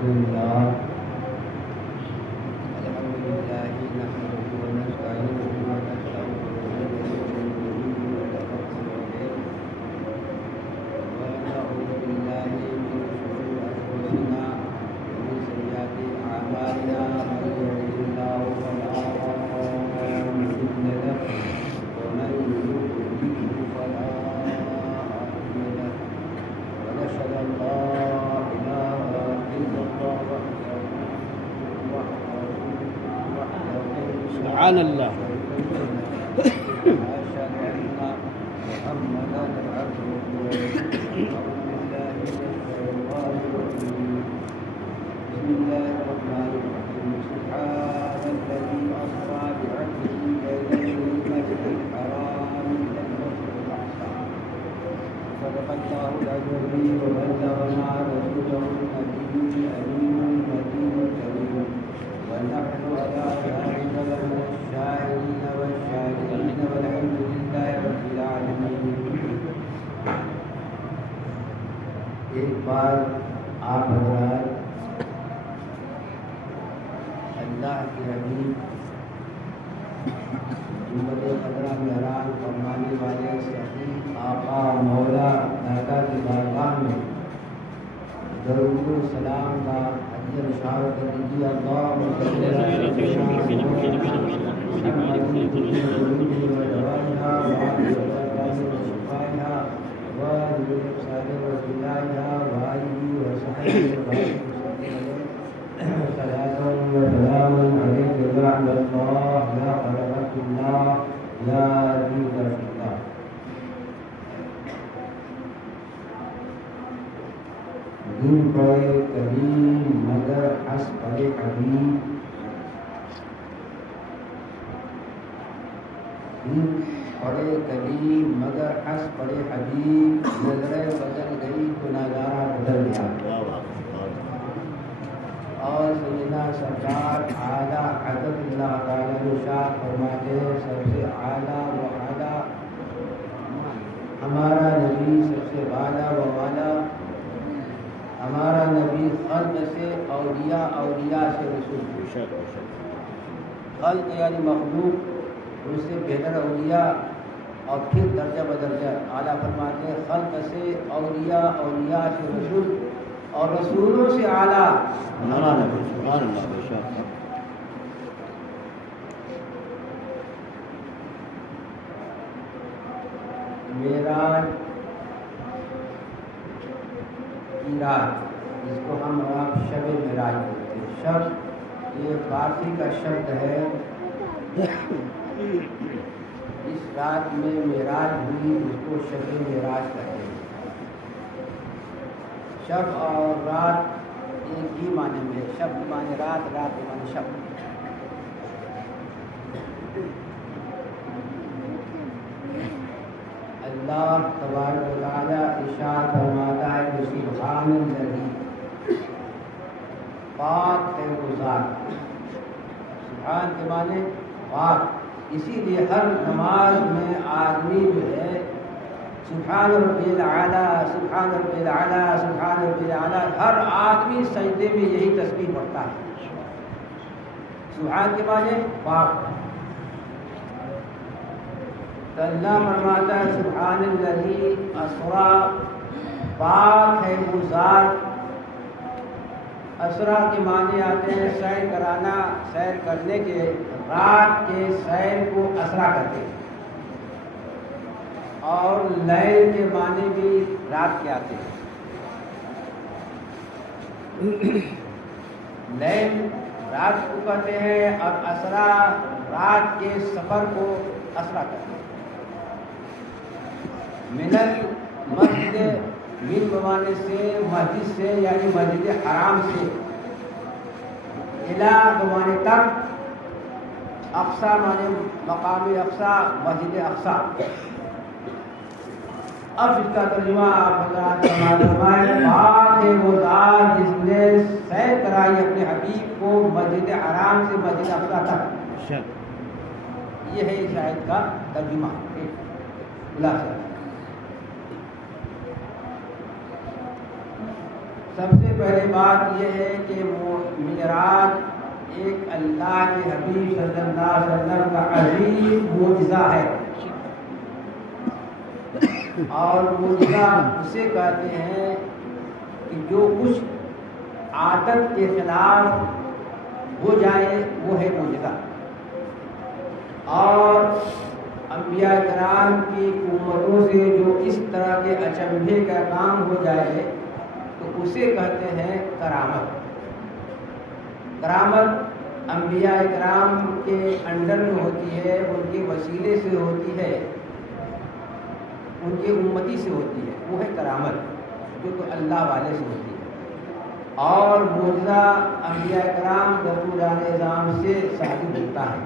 لله نحمده ونستعينه ونستغفره ونعوذ بالله من شرور أنفسنا ومن سيئات أعمالنا من يهده الله فلا مضل له ومن يضلل فلا هادي له ونشهد أن لا إله إلا الله سبحان الله. وأشهد أن محمدا عبده ورسوله. بسم الله الرحمن الرحيم. سبحان الذي أسرى بعبده ليلا من المسجد الحرام إلى المسجد الأقصى. صدق الله العظيم وبلغنا رسوله النبي الأمين المتين الكريم ونحن على ذلك لمن الشاهدين والشاكرين والحمد لله رب العالمين. ایک بار آپ حضرات اللہ کے حبیب جمعہ قدرہ مہران فرمانے والے صحیح آقا مولا داتا کی بارگاہ میں درود و سلام کا حدیث اشار کر دیجیے. اللہم صلی دین پڑے کبھی مگر ہنس پڑے حبیب. دین پڑے کبھی مگر ہنس پڑے حبیب. نظریں بدل گئی تو نظارہ بدل گیا. اور سیدنا سرکار اعلیٰ حضرت اللہ تعالیٰ ارشاد فرماتے ہیں سب سے اعلیٰ و اعلیٰ ہمارا نبی، سب سے بالا و بالا ہمارا نبی. خلق سے اولیاء، اولیاء سے رسول. خلق یعنی مخلوق، اس سے بہتر اولیاء، اور پھر درجہ بدرجہ اعلیٰ فرماتے ہیں. خلق سے اولیاء، اولیاء سے رسول، اور رسولوں سے اعلیٰ ہمارا نبی. سبحان اللہ. بے شک. معراج کی رات، جس کو ہم آپ شب معراج کہتے ہیں. شب یہ فارسی کا شبد ہے. اس رات میں معراج ہوئی، اس کو شب معراج کہتے ہیں. شب اور رات ایک ہی معنی میں. شب کے معنی رات، رات کے معنی شب. اللہ تبارک و تعالی ارشاد فرماتا ہے کہ سبحان الذی، پاک ہے وہ ذات. سبحان کے معنی پاک. اسی لیے ہر نماز میں آدمی جو ہے سبحان ربی الاعلیٰ، سبحان ربی الاعلیٰ، سبحان ربی الاعلیٰ، ہر آدمی سجدے میں یہی تسبیح پڑھتا ہے. سبحان کے معنی پاک. تو اللہ فرماتا ہے سبحان الذی اسری، پاک ہے وہ ذات. اسرا کے معنی آتے ہیں سیر کرانا، سیر کرنے کے. رات کے سیر کو اسرا کرتے ہیں. اور لیل کے معنی بھی رات کے آتے ہیں. لیل رات کو کہتے ہیں، اور اسرا رات کے سفر کو اسرا کرتے ہیں. من المسجد، من بمانے سے مسجد سے، یعنی مسجد حرام سے. الہ بمانے تک، اقصی مانے مقام اقصی، مسجد اقصی. اب اس کا ترجمہ آپ حضرات فرمائیں. پاک ہے وہ ذات جس نے سیر کرائی اپنے حبیب کو مسجد حرام سے مسجد اقصی تک. یہ ہے اس آیت کا ترجمہ. خلاصہ سب سے پہلے بات یہ ہے کہ معراج ایک اللہ کے حبیب صلی اللہ علیہ وسلم کا عظیم معجزہ ہے، اور معجزہ اسے کہتے ہیں کہ جو کچھ عادت کے خلاف ہو جائے وہ ہے معجزہ۔ اور انبیاء کرام کی امتوں سے جو اس طرح کے اچنبھے کا کام ہو جائے تو اسے کہتے ہیں کرامت۔ کرامت انبیاء کرام کے انڈر میں ہوتی ہے، ان کے وسیلے سے ہوتی ہے، ان کے امتی سے ہوتی ہے، وہ ہے کرامت جو تو اللہ والے سے ہوتی ہے۔ اور معجزہ انبیاء کرام رسولان اعظام سے ثابت ہوتا ہے۔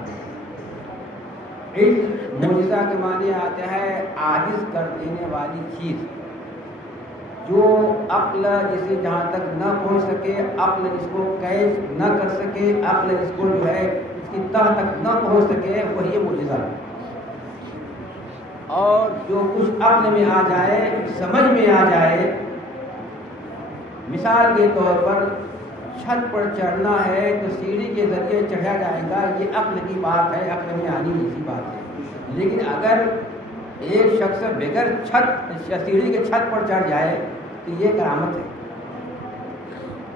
معجزہ کے معنی آتا ہے عاجز کر دینے والی چیز، جو عقل جسے جہاں تک نہ پہنچ سکے، عقل اس کو کیچ نہ کر سکے، عقل اس کو جو ہے اس کی تہ تک نہ پہنچ سکے، وہی معجزہ۔ اور جو کچھ عقل میں آ جائے، سمجھ میں آ جائے، مثال کے طور پر چھت پر چڑھنا ہے تو سیڑھی کے ذریعے چڑھا جائے گا، یہ عقل کی بات ہے، عقل میں آنی ایسی بات ہے۔ لیکن اگر ایک شخص بغیر چھت سیڑھی کے چھت پر چڑھ جائے تو یہ کرامت ہے۔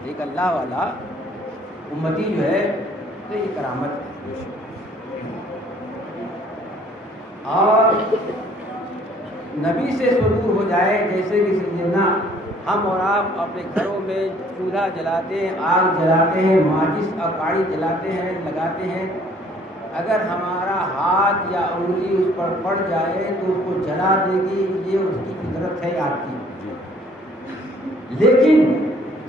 ایک اللہ والا امتی جو ہے تو یہ کرامت ہے۔ اور نبی سے صدور ہو جائے، جیسے کہ سیدنا ہم اور آپ اپنے گھروں میں چولہا جلاتے ہیں، آگ جلاتے ہیں، ماچس اور کاڑی جلاتے ہیں، لگاتے ہیں، اگر ہمارا ہاتھ یا انگلی اس پر پڑ جائے تو اس کو جلا دے گی، یہ اس کی فطرت ہے آپ کی۔ لیکن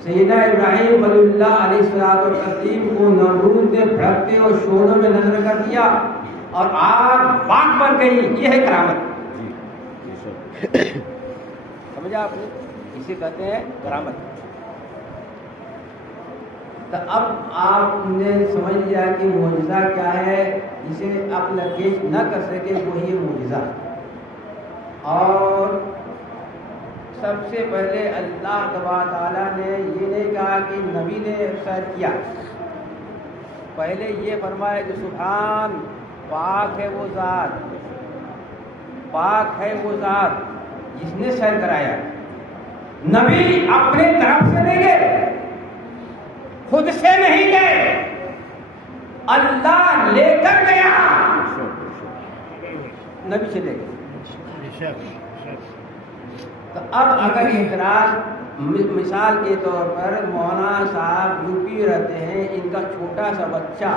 سیدنا ابراہیم خلیل اللہ علیہ السلام کو نمرود نے بھڑکتے اور شعلوں میں نظر کر دیا اور آگ باغ بن گئی، یہ ہے کرامت۔ سمجھا آپ نے؟ اسے کہتے ہیں کرامت۔ تو اب آپ نے سمجھ لیا کہ معجزہ کیا ہے، جسے عقل کیچ نہ کر سکے وہی معجزہ۔ اور سب سے پہلے اللہ تبارک تعالیٰ نے یہ نہیں کہا کہ نبی نے شاید کیا، پہلے یہ فرمایا کہ سبحان، پاک ہے وہ ذات، پاک ہے وہ ذات جس نے سیر کرایا۔ نبی اپنے طرف سے نہیں گئے، خود سے نہیں گئے، اللہ لے کر گیا، نبی چلے گئے۔ تو اب اگر اعتراض مثال کے طور پر مولانا صاحب یوپی رہتے ہیں، ان کا چھوٹا سا بچہ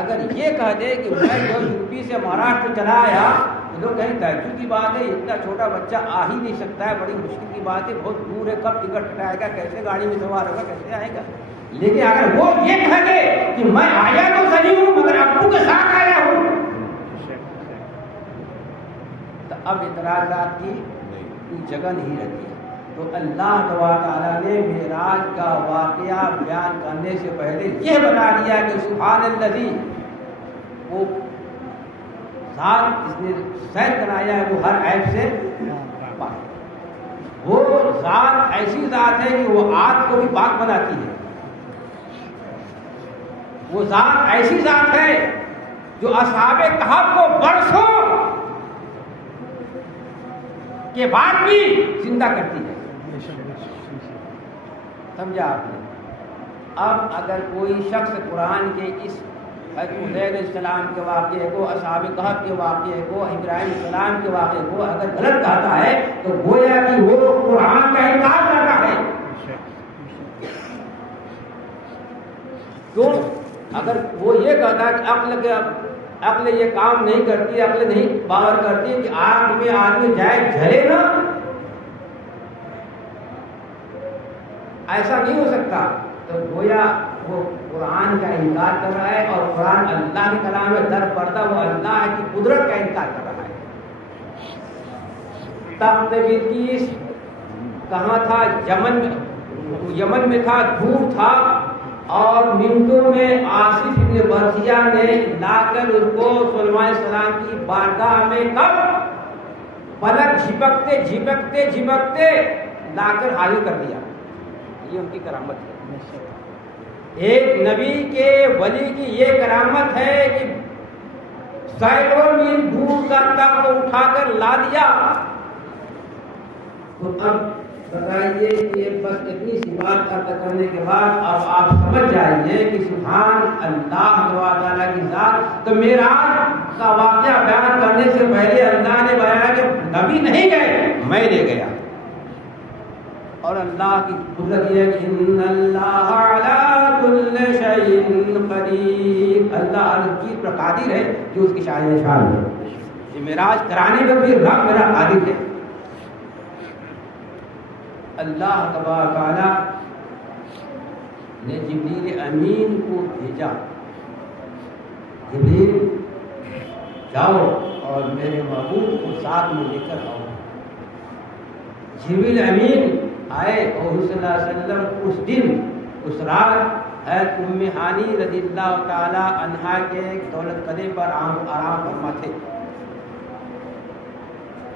اگر یہ کہہ دے کہ میں جو یوپی سے مہاراشٹر چلا آیا، تو لوگ کہیں تعجب کی بات ہے، اتنا چھوٹا بچہ آ ہی نہیں سکتا ہے، بڑی مشکل کی بات ہے، بہت دور ہے، کب ٹکٹ کٹائے گا، کیسے گاڑی میں سوار ہوگا، کیسے آئے گا۔ لیکن اگر وہ یہ کہہ دے کہ میں آیا تو صحیح ہوں مگر ابو کے ساتھ آیا ہوں، تو اب اعتراضات کی کوئی جگہ نہیں رہتی ہے۔ تو اللہ تعالیٰ نے معراج کا واقعہ بیان کرنے سے پہلے یہ بتا دیا کہ سبحان الذی، وہ ذات جس نے سیر کرایا ہے وہ ہر عیب سے پاک۔ وہ ذات ایسی ذات ہے کہ وہ آگ کو بھی پاک بناتی ہے۔ وہ ذات ایسی ذات ہے جو اصحاب کہف کو برسوں کے بعد بھی زندہ کرتی ہے۔ سمجھا آپ نے؟ اب اگر کوئی شخص قرآن کے اس حضرت علیہ السلام کے واقعے کو، اصحاب کہف کے واقعے کو، ابراہیم السلام کے واقعے کو اگر غلط کہتا ہے تو گویا کہ وہ قرآن کا انکار کرتا ہے۔ کیوں؟ اگر وہ یہ کہتا ہے کہ عقل یہ کام نہیں کرتی، عقل نہیں باور کرتی کہ آگ میں آدمی جائے جلے نا، ایسا نہیں ہو سکتا، تو گویا وہ قرآن کا انکار کر رہا ہے، اور قرآن اللہ کے کلام ہے، در پردہ وہ اللہ کی قدرت کا انکار کر رہا ہے۔ تخت بلقیس کہاں تھا؟ یمن میں تھا، دھوپ تھا، اور منٹوں میں آصف بن برخیہ نے لا کر اس کو سلیمان علیہ السلام کی بارگاہ میں کب پلک جھپکتے جھپکتے جھپکتے لا کر حاضر کر دیا۔ یہ ان کی کرامت ہے. ایک نبی کے ولی کی یہ کرامت ہے کہ سینکڑوں میل دور کا تخت اٹھا کر لا دیا. تو اب بتائیے کہ بس اتنی سی بات عرض کرنے کے بعد اب آپ سمجھ جائیے کہ سبحان اللہ تعالیٰ کی ذات. تو معراج کا واقعہ بیان کرنے سے پہلے اللہ نے بیان کہ نبی نہیں گئے، میں لے گیا. اور اللہ کی قدرت یہ ہے کہ ان اللہ علی کل شیء قدیر، اللہ ہر چیز پر قادر ہے جو اس کی شان ہے. یہ معراج کرانے کا بھی رب میرا قادر ہے. اللہ تبارک و تعالی نے جبریل امین کو بھیجا، جبریل جاؤ اور میرے محبوب کو ساتھ میں لے کر آؤ. جبریل امین آئے اور صلی اللہ علیہ وسلم اس دن اس رات حضرت ام ہانی رضی اللہ تعالی عنہا کے دولت قدے پر آرام فرما تھے.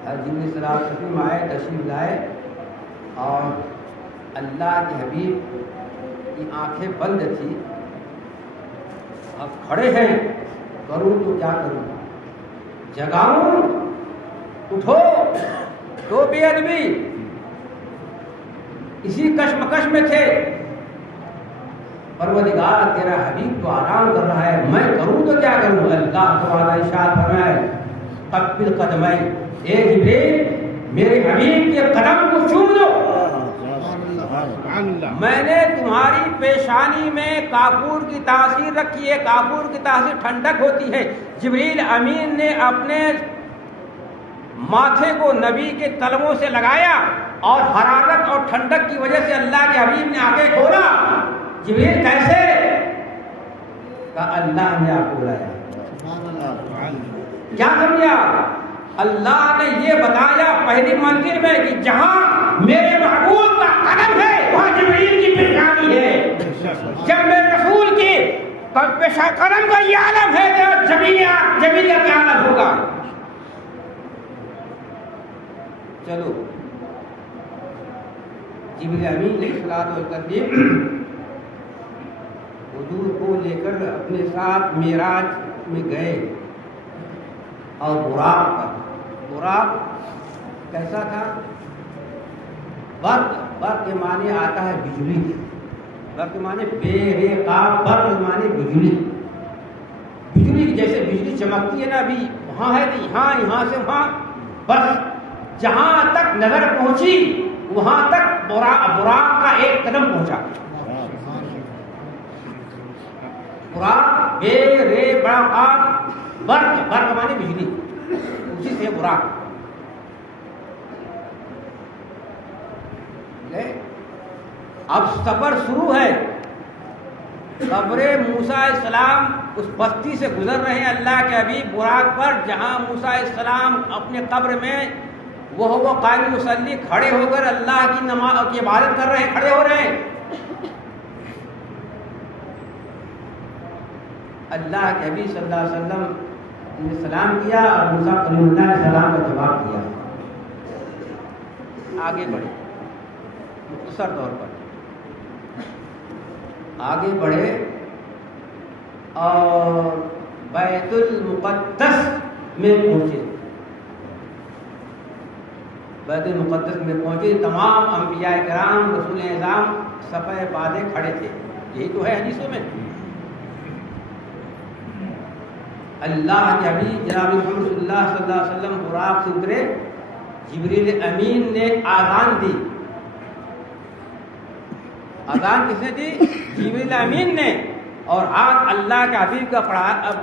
حضرت جبریل صلی اللہ علیہ وسلم آئے، تشریف لائے اور اللہ کے حبیب کی آنکھیں بند تھی. اب کھڑے ہیں، کروں تو کیا کروں، جگاؤں، اٹھو، تو بے ادبی. اسی کشمکش میں تھے. پروردگار تیرا حبیب تو آرام کر رہا ہے، میں کروں تو کیا کروں. اللہ تعالی ارشاد فرمائے قبل قدمئی، اے جبریل میرے حبیب کے قدم کو چوم لو. میں نے تمہاری پیشانی میں کافور کی تاثیر رکھی ہے. کافور کی تاثیر ٹھنڈک ہوتی ہے. جبریل امین نے اپنے ماتھے کو نبی کے تلووں سے لگایا اور حرارت اور ٹھنڈک کی وجہ سے اللہ کے حبیب نے آنکھیں کھولا. جبریل کیسے؟ کہا اللہ نے آپ کو بلایا. کیا سمجھا؟ اللہ نے یہ بتایا پہلی منزل میں کہ جہاں میرے محبوب کا قدم ہے وہاں جبریل کی پیشانی ہے. جب میرے رسول کی قدم کا یہ عالم ہے تو جبریل کا عالم ہوگا. چلو جبریل امین علیہ الصلوۃ والتسلیم حضور کو لے کر اپنے ساتھ معراج میں گئے اور براق کیسا تھا؟ برق کے معنی آتا ہے بجلی. برق کے معنی بے رے قاف، برق کے معنی بجلی. بجلی جیسے بجلی چمکتی ہے نا، ابھی وہاں ہے تو یہاں سے وہاں، بس جہاں تک نظر پہنچی وہاں تک براق کا ایک قدم پہنچا. براق بے رے بڑا قاف، برق معنی بجلی، اسی سے براق. اب سفر شروع ہے. قبر موسیٰ علیہ السلام اس بستی سے گزر رہے ہیں اللہ کے حبیب براق پر، جہاں موسیٰ علیہ السلام اپنے قبر میں وہ قائم مصلی کھڑے ہو کر اللہ کی نماز کی عبادت کر رہے ہیں، کھڑے ہو رہے ہیں. اللہ کے حبیب صلی اللہ علیہ وسلم نے سلام کیا اور موسیٰ کلیم اللہ علیہ السلام کا جواب دیا. آگے بڑھے، مختصر طور پر آگے بڑھے اور بیت المقدس میں پہنچے. بیت المقدس میں پہنچے، تمام انبیاء کرام رسول اعظام صفحہ بادے کھڑے تھے. یہی تو ہے حدیثوں میں. اللہ کے حبیب جناب محمد صلی اللہ علیہ وسلم براق سے اترے. جبریل امین نے آذان دی. آذان کس نے دی؟ جبریل امین نے. اور ہاتھ اللہ کے حبیب کا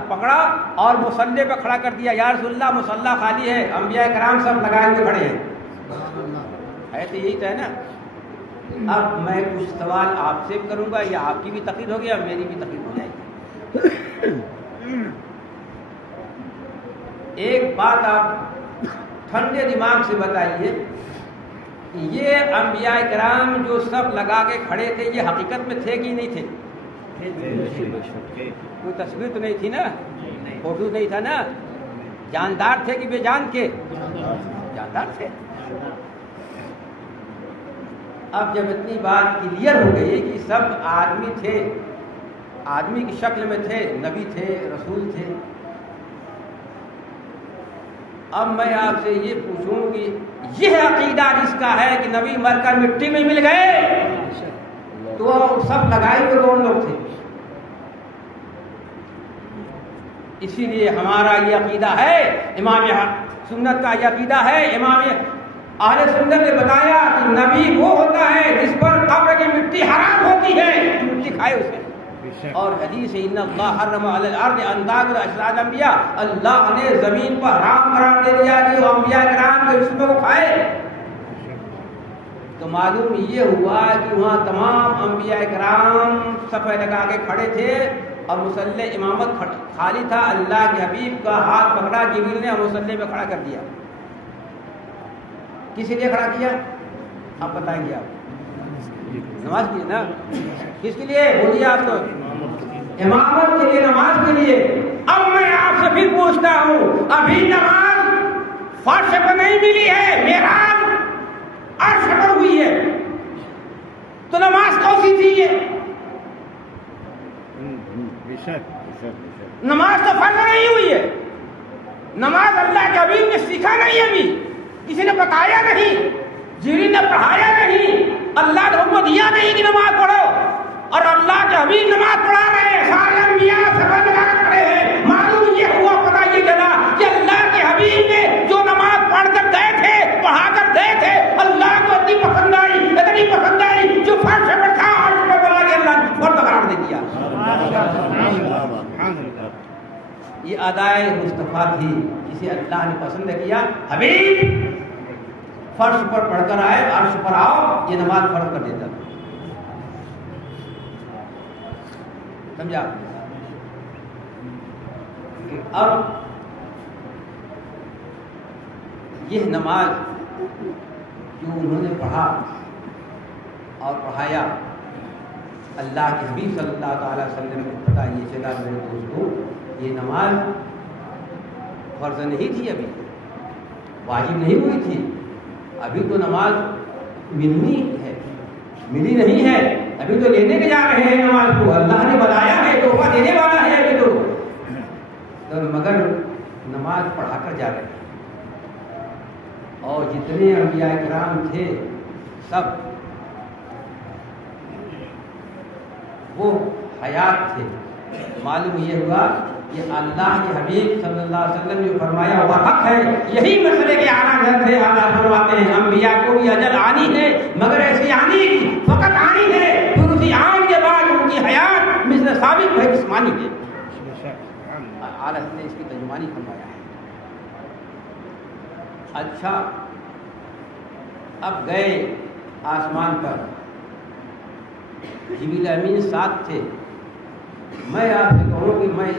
پکڑا اور مصلی پہ کھڑا کر دیا. یا رسول اللہ مصلی خالی ہے، انبیاء کرام سب لگائے ہوئے کھڑے ہیں. ہے تو یہی تو ہے نا. اب میں کچھ سوال آپ سے کروں گا، یا آپ کی بھی تقریر ہوگی اور میری بھی تقریر ہو جائے گی. ایک بات آپ ٹھنڈے دماغ سے بتائیے، یہ انبیاء کرام جو سب لگا کے کھڑے تھے یہ حقیقت میں تھے کہ نہیں تھے؟ کوئی تصویر تو نہیں تھی نا، فوٹو نہیں تھا نا. جاندار تھے کہ بے جان کے؟ جاندار تھے. اب جب اتنی بات کلیئر ہو گئی کہ سب آدمی تھے، آدمی کی شکل میں تھے، نبی تھے، رسول تھے، اب میں آپ سے یہ پوچھوں کہ یہ عقیدہ جس کا ہے کہ نبی مر کر مٹی میں مل گئے، تو سب لگائے ہوئے کون لوگ تھے؟ اسی لیے ہمارا یہ عقیدہ ہے، امام سنت کا یہ عقیدہ ہے، امام اہل سنت نے بتایا کہ نبی وہ ہوتا ہے جس پر قبر کی مٹی حرام ہوتی ہے، مٹی کھائے اسے. اور حدیث ان اللہ حرم علی الارض ان تاکل اجساد الانبیاء، اللہ نے زمین پر حرام قرار دے دیا کہ وہ انبیاء کرام کے جسموں کو کھائے. تو معلوم یہ ہوا کہ وہاں تمام انبیاء کرام صفحے لگا کے کھڑے تھے اور مصلی امامت خالی تھا. اللہ کے حبیب کا ہاتھ پکڑا جبریل نے اور مصلی میں کھڑا کر دیا. کس لیے کھڑا کیا آپ بتائیں گے؟ آپ نماز کے لیے نا؟ کس کے لیے بولیے آپ تو؟ امامت کے لیے، نماز کے لیے. اب میں آپ سے پھر پوچھتا ہوں، ابھی نماز فرش پر نہیں ملی ہے، معراج عرش پر ہوئی ہے، تو نماز کون سی تھی؟ یہ نماز تو فرض نہیں ہوئی ہے. نماز اللہ کے حبیب نے سیکھا نہیں، ابھی کسی نے بتایا نہیں، جبریل نے پڑھایا نہیں، اللہ نے حکم دیا نہیں کہ نماز پڑھو، اور اللہ کے حبیب نماز پڑھا رہے ہیں. سارے انبیاء سفر لگا کر کھڑے ہیں. معلوم یہ ہوا، پتہ یہ چلا کہ اللہ کے حبیب نے جو نماز پڑھ کر گئے تھے، پڑھا کر گئے تھے، اللہ کو اتنی پسند آئی جو فرش پر تھا عرش پر بنا کے اللہ نے فرض قرار دے دیا. یہ ادائے مصطفیٰ تھی جسے اللہ نے پسند کیا. حبیب فرش پر پڑھ کر آئے، عرش پر آؤ، یہ نماز فرض کر دیتا. سمجھا؟ اب یہ نماز جو انہوں نے پڑھا اور پڑھایا، اللہ کے حبیب صلی اللہ تعالی وسلم کو پتہ یہ چلا میرے دوستوں، یہ نماز فرض نہیں تھی، ابھی واجب نہیں ہوئی تھی. ابھی تو نماز ملی نہیں ہے، ابھی تو لینے کے جا رہے ہیں نماز کو. اللہ نے بتایا ہے، تحفہ دینے والا ہے ابھی تو مگر نماز پڑھا کر جا رہے ہیں. اور جتنے انبیاء کرام تھے سب وہ حیات تھے. معلوم یہ ہوا کہ اللہ کے حبیب صلی اللہ علیہ وسلم جو فرمایا وہ حق ہے. یہی مسئلے کے اعلیٰ تھے. اللہ فرماتے ہیں انبیاء کو بھی اجل آنی ہے، مگر ایسی آنی فقط آنی ہے، پھر اسی آن کے بعد ان کی حیات مثل ثابت ہے جسمانی ہے. اعلیٰ نے اس کی ترجمانی فرمایا ہے. اچھا، اب گئے آسمان پر، جبریل امین ساتھ تھے. میں آپ سے کہوں کہ میں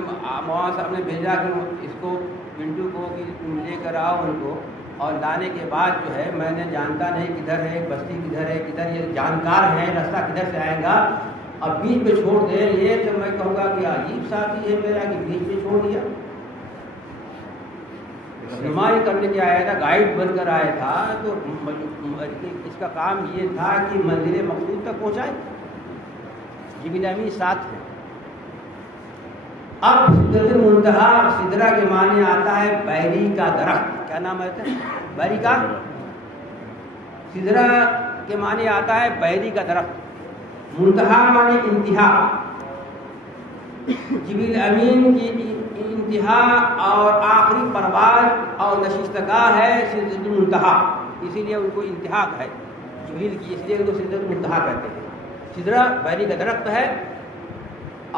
مولانا صاحب نے بھیجا کہ اس کو پنٹو کو کہ تم لے کر آؤ ان کو، اور لانے کے بعد جو ہے میں نے جانتا نہیں کدھر ہے بستی، کدھر ہے کدھر، یہ جانکار ہیں رستہ کدھر سے آئے گا. اب بیچ میں چھوڑ دیں یہ تو میں کہوں گا کہ عجیب ساتھی ہے میرا کہ بیچ میں چھوڑ دیا. رہنمائی کرنے کے آیا تھا، گائیڈ بن کر آیا تھا، تو اس کا کام یہ تھا کہ منزل مقصود تک پہنچائے. جبریل امین ساتھ ہے. اب سدرۃ المنتہا، سدرہ کے معنی آتا ہے بیری کا درخت. کیا نام ہے؟ بیری کا. سدرہ کے معنی آتا ہے بیری کا درخت. منتہا معنی انتہا. جبریل امین کی انتہا اور آخری پرواز اور نشستگاہ ہے سدرۃ المنتہا، اسی لیے ان کو انتہا ہے جبریل کی، اس لیے ان کو سدرۃ المنتہا کہتے ہیں. سدرہ بیری کا درخت ہے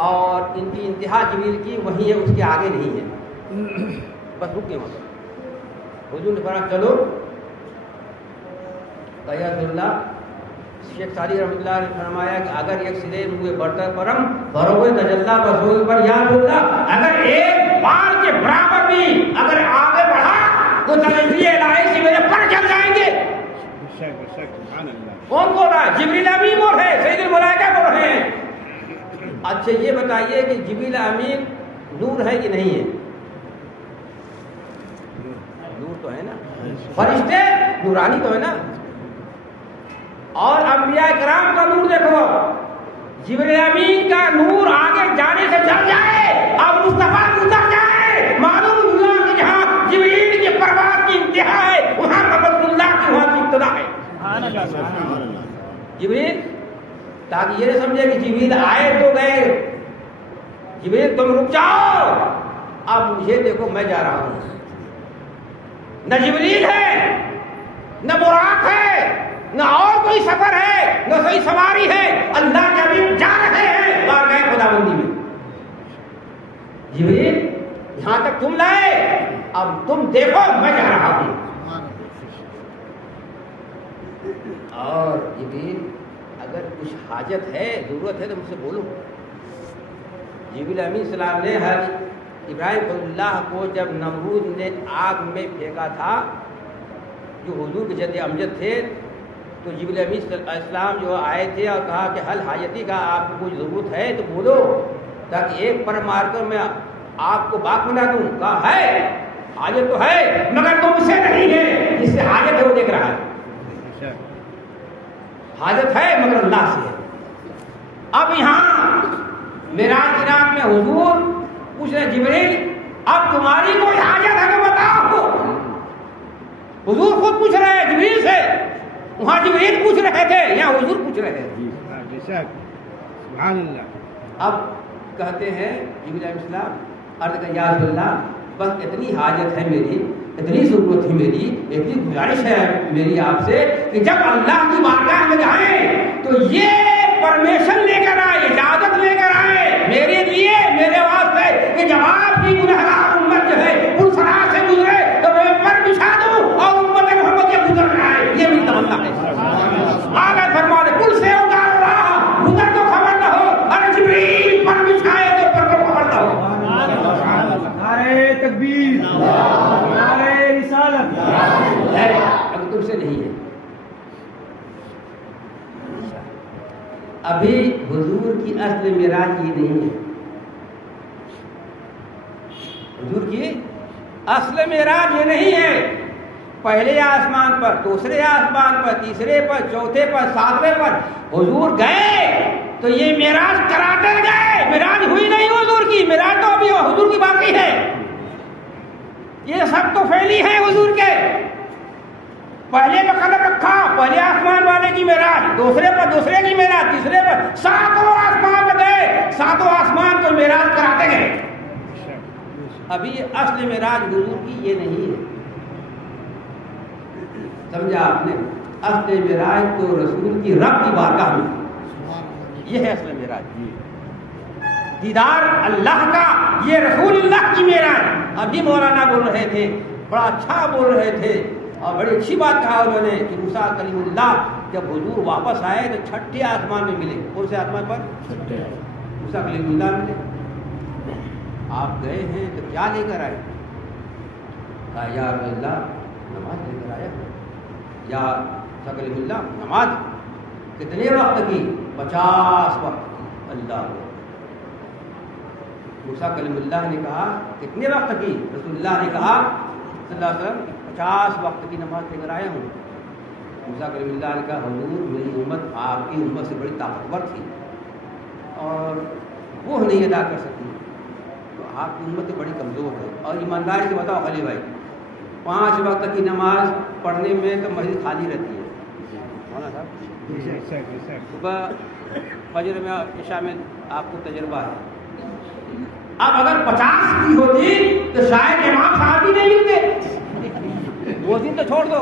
اور ان کی انتہا جبریل کی وہی ہے، اس کے آگے نہیں ہے. بس رک گئے وہاں. حضور نے فرمایا چلو. قیاس اللہ شیخ سعدی رحمۃ اللہ نے فرمایا کہ اگر ایک سرے ہوئے برتر پرم بروئے تجلا بسوئے پر یاد اللہ، اگر ایک بال کے برابر بھی اگر آگے بڑھا تو تجلی الہی سے میرے پر چل جائیں گے. کون بول رہا ہے؟ جبریل امین بول رہے ہیں، سید الملائکہ بول رہے ہیں. اچھا یہ بتائیے کہ جبریل امین نور ہے کہ نہیں ہے؟ نور تو ہے نا. فرشتے نورانی تو ہے نا. اور انبیاء کرام کا نور دیکھو, جبریل امین کا نور آگے جانے سے جل جائے, اب مصطفیٰ اتر جائے, معلوم ہوا کہ جہاں جبریل کی پرواز کی انتہا ہے وہاں رسول اللہ کی وہاں کی ابتدا ہے. جبریل تاکہ یہ سمجھے کہ جبریل آئے تو گئے, جبریل تم رک جاؤ, اب مجھے دیکھو میں جا رہا ہوں. نہ جبریل ہے, نہ براق ہے, نہ اور کوئی سفر ہے, نہ کوئی سواری ہے, اللہ کے حبیب جا رہے ہیں اور گئے خدا بندی میں. جبریل یہاں تک تم لائے, اب تم دیکھو میں جا رہا ہوں. اور جبریل اگر کچھ حاجت ہے, ضرورت ہے تو مجھ سے بولو. جبریل امین السلام نے حضرت ابراہیم اللہ کو جب نمرود نے آگ میں پھینکا تھا, جو حضور کے جد امجد تھے, تو جبریل امین السلام جو آئے تھے اور کہا کہ حل حاجتی کا آپ کو کچھ ضرورت ہے تو بولو تاکہ ایک پر مار کر میں آپ کو باق بنا دوں. کہا ہے حاجت تو ہے مگر تم سے نہیں ہے, جس سے حاجت ہے وہ دیکھ رہا ہے. حاجت ہے مگر اللہ سے ہے. اب یہاں معراج کی رات میں حضور پوچھ رہے جبریل اب تمہاری کوئی حاجت ہے تو بتاؤ. حضور خود پوچھ رہے ہیں جبریل سے, وہاں جبریل پوچھ رہے تھے, یہاں حضور پوچھ رہے ہیں. سبحان اللہ. اب کہتے ہیں جبریل علیہ السلام عرض کر یا رسول اللہ بس اتنی حاجت ہے میری, اتنی ضرورت ہے میری, اتنی گزارش ہے میری آپ سے کہ جب اللہ کی بارگاہ میں جائیں تو یہ پرمیشن لے کر آئے, اجازت لے کر آئے میرے لیے, میرے واسطے کہ جب آپ کی گنہگار امت جو ہے اس راہ سے گزرے تو میں پر بچھا دوں اور امت محمد یہ گزر رہا ہے. یہ میری تمنا ہے. آگے فرما دے پل سے اتار رہا گزر تو خبر نہ ہو, ارے جبریل پر بچھائے تو پر کو خبر نہ ہو. نعرہ تکبیر, نعرہ رسالت. ابھی تم سے نہیں ہے. ابھی حضور کی اصل معراج یہ نہیں ہے. حضور کی اصل معراج یہ نہیں ہے. پہلے آسمان پر, دوسرے آسمان پر, تیسرے پر, چوتھے پر, ساتویں پر حضور گئے تو یہ معراج کراتے گئے. معراج ہوئی نہیں حضور کی, معراج تو ابھی حضور کی باقی ہے. یہ سب تو فعلی ہے حضور کے. پہلے پہ قدم رکھا, پہلے آسمان والے کی معراج, دوسرے پر دوسرے کی معراج, تیسرے پر, ساتوں آسمان پہ گئے, ساتوں آسمان کو معراج کراتے گئے. ابھی اصل معراج حضور کی یہ نہیں ہے. سمجھا آپ نے؟ اصل معراج تو رسول کی رب کی بارگاہ میں, یہ ہے اصل معراج. دیدار اللہ کا, یہ رسول اللہ کی معراج. ابھی مولانا بول رہے تھے, بڑا اچھا بول رہے تھے اور بڑی اچھی بات کہا انہوں نے کہ موسیٰ کلیم اللہ جب حضور واپس آئے تو چھٹے آسمان میں ملے. کون سے آسمان پر؟ موسیٰ کلیم اللہ ملے. آپ گئے ہیں تو کیا لے کر آئے؟ کہا یا رسول اللہ نماز لے کر آیا. یا موسیٰ کلیم اللہ نماز کتنے وقت کی؟ 50 وقت. اللہ موسیٰ کلیم اللہ نے کہا کتنے وقت کی؟ رسول اللہ نے کہا صلی اللہ علیہ وسلم 50 وقت کی نماز لے کر آیا ہوں. موسیٰ کلیم اللہ نے کہا حضور میری امت آپ کی امت سے بڑی طاقتور تھی اور وہ نہیں ادا کر سکتی, تو آپ کی امت بڑی کمزور ہے. اور ایمانداری سے بتاؤ خلی بھائی, 5 وقت کی نماز پڑھنے میں تو مسجد خالی رہتی ہے. مولانا صاحب صبح فجر میں عشاء میں آپ کو تجربہ ہے. اب اگر 50 کی ہوتی تو شاید امام صاحب بھی نہیں ملتے. وہ دن تو چھوڑ دو,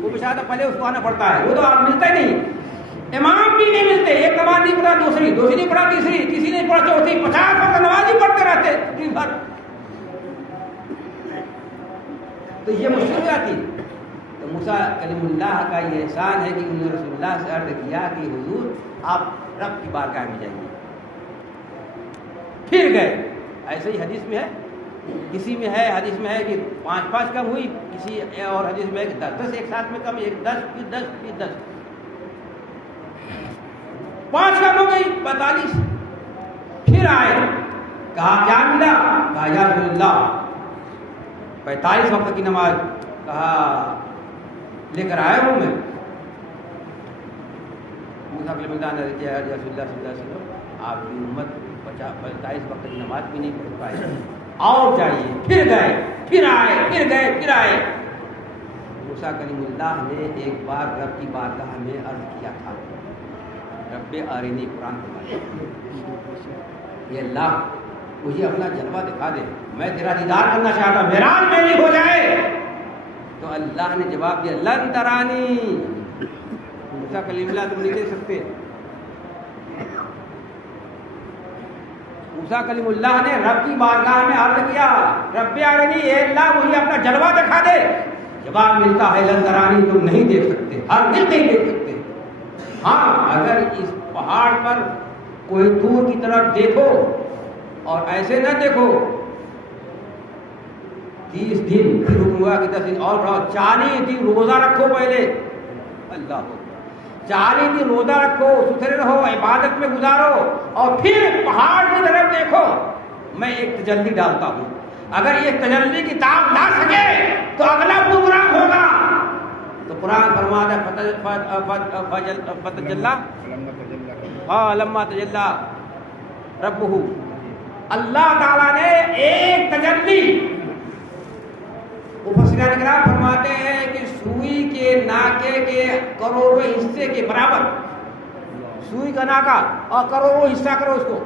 وہ بشارت پہلے اس کو آنا پڑتا ہے, وہ تو آپ ملتے نہیں. امام بھی نہیں ملتے, ایک نماز نہیں پڑھا دوسری, دوسری نہیں پڑھا تیسری, تیسری نہیں پڑھا چوتھی, 50 وقت نماز ہی پڑھتے رہتے دن بھر. تو یہ مشکل ہو جاتی. تو موسیٰ کلیم اللہ کا یہ احسان ہے کہ انہوں نے رسول اللہ سے عرض کیا کہ حضور آپ رب کی بارگاہ میں جائیے. پھر گئے. ایسے ہی حدیث میں ہے, کسی میں ہے حدیث میں ہے کہ 5 کم ہوئی, کسی اور حدیث میں ہے کہ 10 ایک ساتھ میں کم, ایک 10 پھر 10 پھر 10, 5 کم ہو گئی 45. پھر آئے, کہا کیا ملا؟ کہا یا رسول اللہ 45 وقت کی نماز. کہا لے کر آیا ہوں میں. موسیٰ کلیم اللہ نے کہا یا رسول اللہ صلی اللہ علیہ وسلم آپ کی امت 45 وقت کی نماز بھی نہیں پڑھ پائے, اور چاہیے. پھر گئے, پھر آئے, پھر گئے, پھر آئے. موسیٰ کلیم اللہ نے ایک بار رب کی بارگاہ میں عرض کیا تھا, رب ارنی, قرآن فرماتا ہے یہ اللہ مجھے اپنا جلوہ دکھا دے, میں تیرا دیدار کرنا چاہتا ہوں, معراج میری ہو جائے. تو اللہ نے جواب دیا لن ترانی, موسیٰ کلیم اللہ تم نہیں دیکھ سکتے. موسیٰ کلیم اللہ نے رب کی بارگاہ میں عرض کیا رب ارنی, اے اللہ مجھے اپنا جلوہ دکھا دے. جواب ملتا ہے لن ترانی, تم نہیں دیکھ سکتے, ہرگز نہیں دیکھ سکتے. ہاں اگر اس پہاڑ پر کوئی دور کی طرف دیکھو, اور ایسے نہ دیکھو 30 دن, پھر ہوا کہ 10 دن اور بڑھاؤ, 40 دن روزہ رکھو پہلے. اللہ ہو 40 دن روزہ رکھو, ستھرے رہو, عبادت میں گزارو, اور پھر پہاڑ کی طرف دیکھو. میں ایک تجلی ڈالتا ہوں, اگر یہ تجلی کی تاب لا سکے تو اگلا پروگرام ہوگا. تو قرآن فرماتا ہے فتجلی لما تجلی ربہ, اللہ تعالیٰ نے ایک تجلی, مفسرین کرام فرماتے ہیں کہ سوئی کے ناکے کے کروڑوں حصے کے برابر, سوئی کا ناکا اور کروڑوں حصہ کرو اس کو,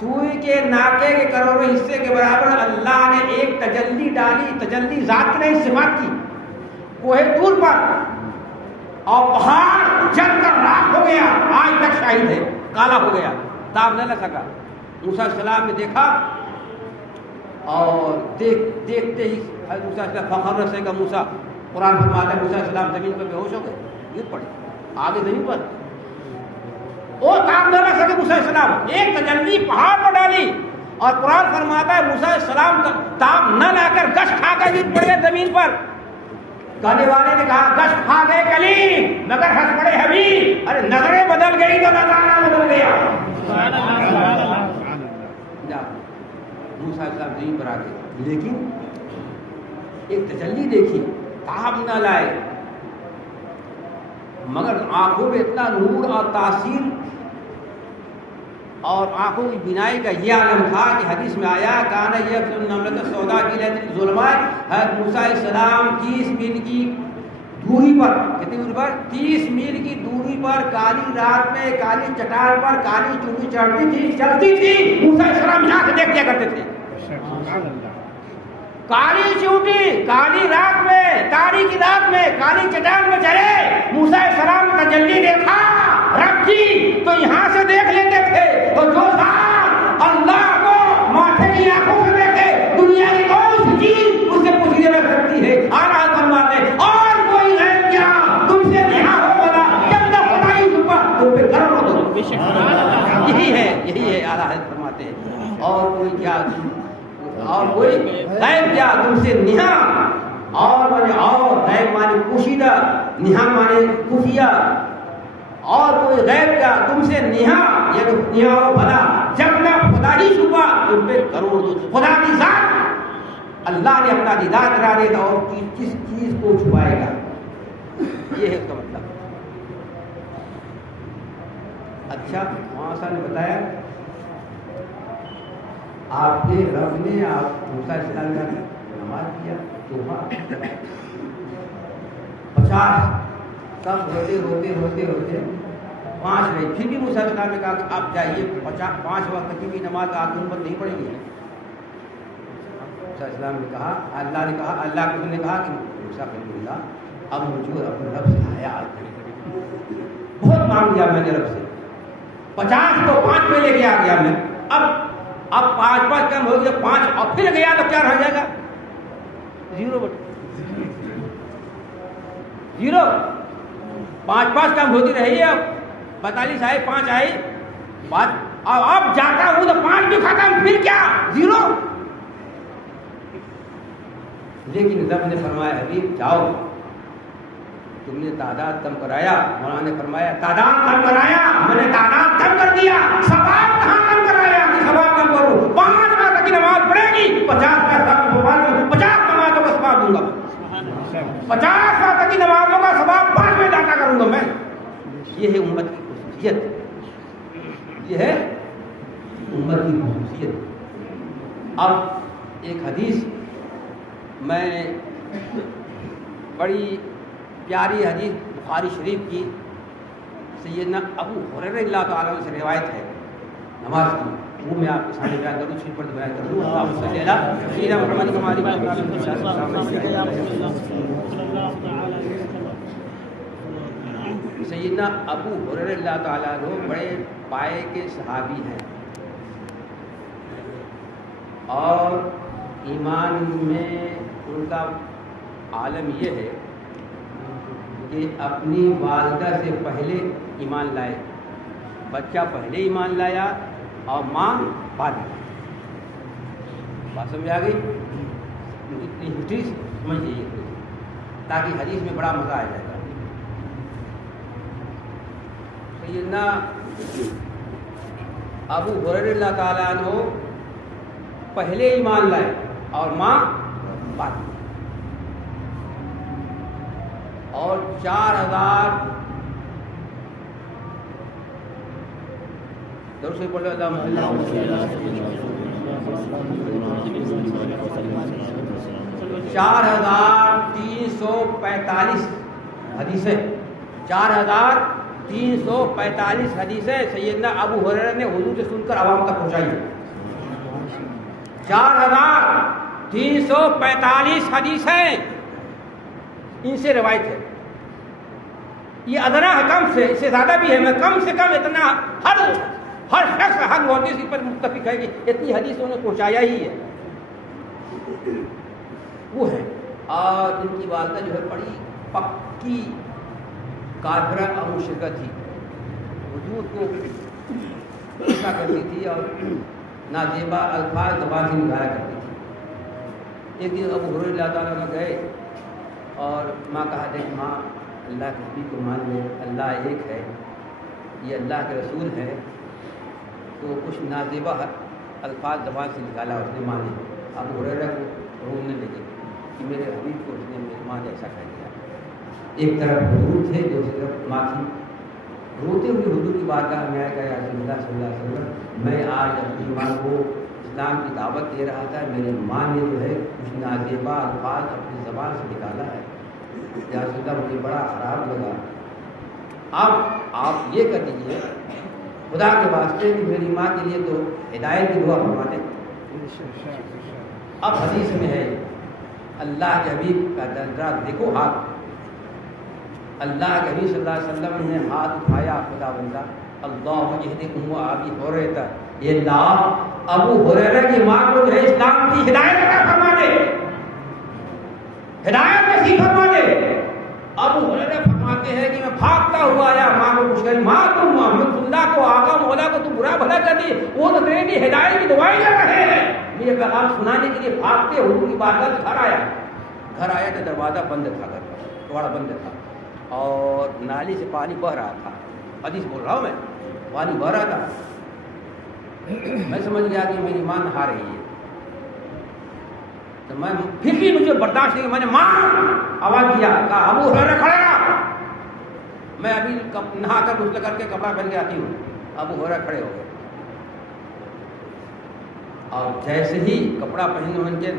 سوئی کے ناکے کے کروڑوں حصے کے برابر اللہ نے ایک تجلی ڈالی. تجلی ذات کی نہیں, صفات کی. کوہ طور پر, اور پہاڑ جل کر راکھ ہو گیا, آج تک شاہد ہے, کالا ہو گیا, تاب نہ لگ سکا. موسیٰ علیہ السلام نے دیکھا, اور دیکھتے ہی موسیٰ علیہ السلام فخر رسے کا موسیٰ, قرآن فرماتا ہے موسیٰ علیہ السلام زمین پر بے ہوش ہو گئے, گر پڑے آگے زمین پر, وہ تاب نہ لگ سکے موسیٰ علیہ السلام. ایک تجلی پہاڑ پر ڈالی, اور قرآن فرماتا ہے موسیٰ علیہ السلام تاب نہ لا کر گش کھا کر گر پڑے زمین پر. کہنے والے نے کہا گش کھا گئے کلیم مگر ہنس پڑے حبیب, ارے نظریں بدل گئی تو نظارہ بدل گیا. موسیٰ علیہ السلام زمین پر آ گئے, لیکن ایک تجلی دیکھی, تاب نہ لائے, مگر آنکھوں میں اتنا نور اور تاثیر اور آنکھوں کی بینائی کا یہ عالم تھا کہ حدیث میں آیا کانا یقصد النملۃ السوداء فی لیلۃ الظلمات. حضرت موسیٰ علیہ السلام 30 میل کی دوری پر, کتنی دوری پر, 30 میل کی دوری پر کالی رات میں کالی چٹان پر کالی چوبی چڑھتی تھی, چلتی تھی. موسیٰ علیہ السلام یہاں سے دیکھ کیا کرتے تھے, کالی چوٹی کالی رات میں, تاریکی رات میں کالی چٹان میں چلے. موسیٰ علیہ السلام تجلی دیکھا رب کی تو یہاں سے دیکھ لیتے تھے. تو جو ذات اللہ کو ماتھے کی آنکھوں سے دیکھے, دنیا کی کون سی چیز اس سے پوچھی جا سکتی ہے. آنا فرماتے اور کوئی غیب کیا تم سے نہا ہو بنا جب تک خدائی چھپا تم پہ کرم ہو. یہی ہے اعلیٰ حضرت فرماتے ہیں, اور کوئی کیا, اور کوئی غیب کیا تم سے نہا, اور غیب مانے پوشیدہ, نہا مانے خفیہ, اور کوئی غیب کیا تم سے نہا یعنی نہا ہو بھلا جب تک خدا ہی چھپا تم پہ کروڑ دو. خدا کی ذات اللہ نے اپنا دیدار کرا دے گا, اور کس چیز کو چھپائے گا, یہ ہے اس کا مطلب. اچھا وہاں صاحب نے بتایا آپ کے رب نے آپ موسیٰ علیہ السلام کا نماز کیا, توبہ 50 کم ہوتے 5 رہی. پھر بھی موسیٰ علیہ السلام نے کہا کہ آپ جائیے 5 وقت کی بھی نماز آپ پر نہیں پڑے گی. موسیٰ علیہ السلام نے کہا, اللہ نے کہا, اللہ نے کہا کہ موسیٰ کلیم اللہ اب مجھے اپنے رب سے حیا آ گئی, بہت مانگ لیا میں نے رب سے, 50 تو 5 پہ لے کے آ گیا میں, اب 5 کم ہو گیا, 5 اور پھر گیا تو کیا رہ جائے گا, 0 5 کم ہوتی رہی ہے. اب 42 آئے, 5 آئی, 5 اب جاتا ہوں تو 5 بھی ختم, پھر کیا 0. لیکن رب نے فرمایا حبیب جاؤ, تم نے تعداد کم کرایا. مولانا نے فرمایا تعداد کم کرایا, میں نے تعداد کم کر دیا, ثواب کہاں کم کرایا کہ ثواب کم کروں. 5 وقت کی نماز پڑھے گی, 50 نمازوں کا ثواب دوں گا. 50 وقت کی نمازوں کا یہ ہے امت کی خصوصیت، یہ ہے امت کی خصوصیت۔ اب ایک حدیث میں بڑی پیاری حدیث بخاری شریف کی سیدنا ابو ہریرہ رضی اللہ تعالیٰ عنہ سے روایت ہے نماز کی، وہ میں آپ کے سامنے بیان کروں، شریف پر بیان کروں۔ اللہم صلی علی سیدنا محمد کما سیدنا ابو ہریرہ رضی اللہ تعالیٰ عنہ بڑے پائے کے صحابی ہیں، اور ایمان میں ان کا عالم یہ ہے کہ اپنی والدہ سے پہلے ایمان لائے، بچہ پہلے ایمان لایا اور ماں بعد میں۔ بات سمجھ آ گئی؟ اتنی ہسٹری سمجھ لیجیے تاکہ حدیث میں بڑا مزہ آ جائے گا۔ سیدنا ابو ہریرہ رضی اللہ تعالیٰ عنہ پہلے ایمان لائے اور ماں بعد میں، اور 4000 درود شریف پڑھ لو، اللہم صلی اللہ علیہ وسلم۔ 4345 حدیثیں، 4345 حدیثیں سیدنا ابو ہریرہ نے حضور سے سن کر عوام تک پہنچائی ہیں۔ 4345 حدیثیں ان سے روایت ہے۔ یہ ادنا ہے کم سے، اس سے زیادہ بھی ہے، میں کم سے کم اتنا ہر شخص ہر محدث اس پر متفق ہے کہ اتنی حدیث انہوں نے پہنچایا ہی ہے، وہ ہے۔ اور ان کی والدہ جو ہے بڑی پکی کافرہ اور مشرکہ تھی، حضور کو غصہ کرتی تھی اور نازیبا الفاظ زبان سے نکالا کرتی تھی۔ ایک دن ابو ہریرہ رضی اللہ تعالیٰ عنہ گئے اور ماں کہا دیکھ ماں، اللہ کے حبیب کو مان لے، اللہ ایک ہے، یہ اللہ کے رسول ہے۔ تو کچھ نازیبا الفاظ زبان سے نکالا، اس نے مانے۔ ابو ہریرہ کو رونے لگے کہ میرے حبیب کو اس نے میری ماں جیسا کہہ دیا۔ ایک طرف حضور تھے، دوسری طرف ماں تھی۔ روتے ہوئے حضور کی بارگاہ میں آیا کہ یا رسول اللہ صلی اللہ علیہ وسلم، میں آج اپنی ماں کو اسلام کی دعوت دے رہا تھا، میری ماں نے جو ہے کچھ نازیبا الفاظ اپنی زبان سے نکالا ہے، یا رسول اللہ مجھے بڑا خراب لگا۔ اب آپ یہ کر دیجیے خدا کے واسطے کہ میری ماں کے لیے تو ہدایت کی دعا فرما دیں۔ اب حدیث میں ہے اللہ کے حبیب کا درجہ دیکھو، ہاتھ اللہ کے حبیب صلی اللہ علیہ وسلم نے ہاتھ اٹھایا، خدا بندہ اللہم اہدکم و ابی ہریرہ، یہ اللہ ابو ہریرہ کی ماں کو جو ہے اسلام کی ہدایت عطا فرما دے، ہدایت نصیب فرما دے۔ ابو ہریرہ فرماتے ہیں کہ میں بھاگتا ہوا آیا، ماں کو پوچھ کر ماں تم محمد صلی اللہ کو آقا مولا کو تم برا بھلا کر دی، وہ تو تیرے لیے ہدایت کی دعائیں کر رہے ہیں۔ مجھے پیغام سنانے کے لیے بھاگتے حضور کی بارگاہ سے گھر آیا تو دروازہ بند تھا، گھر کا کواڑا بند تھا، اور نالی سے پانی بہ رہا تھا۔ حدیث بول رہا ہوں میں، پانی بہ رہا تھا۔ میں سمجھ گیا کہ میری ماں نہا رہی ہے، تو میں پھر بھی مجھے برداشت نہیں، میں نے ماں آواز دیا، کہا ابو ہریرہ کھڑے رہا، میں ابھی نہا کر غسل کر کے کپڑا پہن کے آتی ہوں۔ ابو ہریرہ کھڑے ہو گئے، اور جیسے ہی کپڑا پہن کے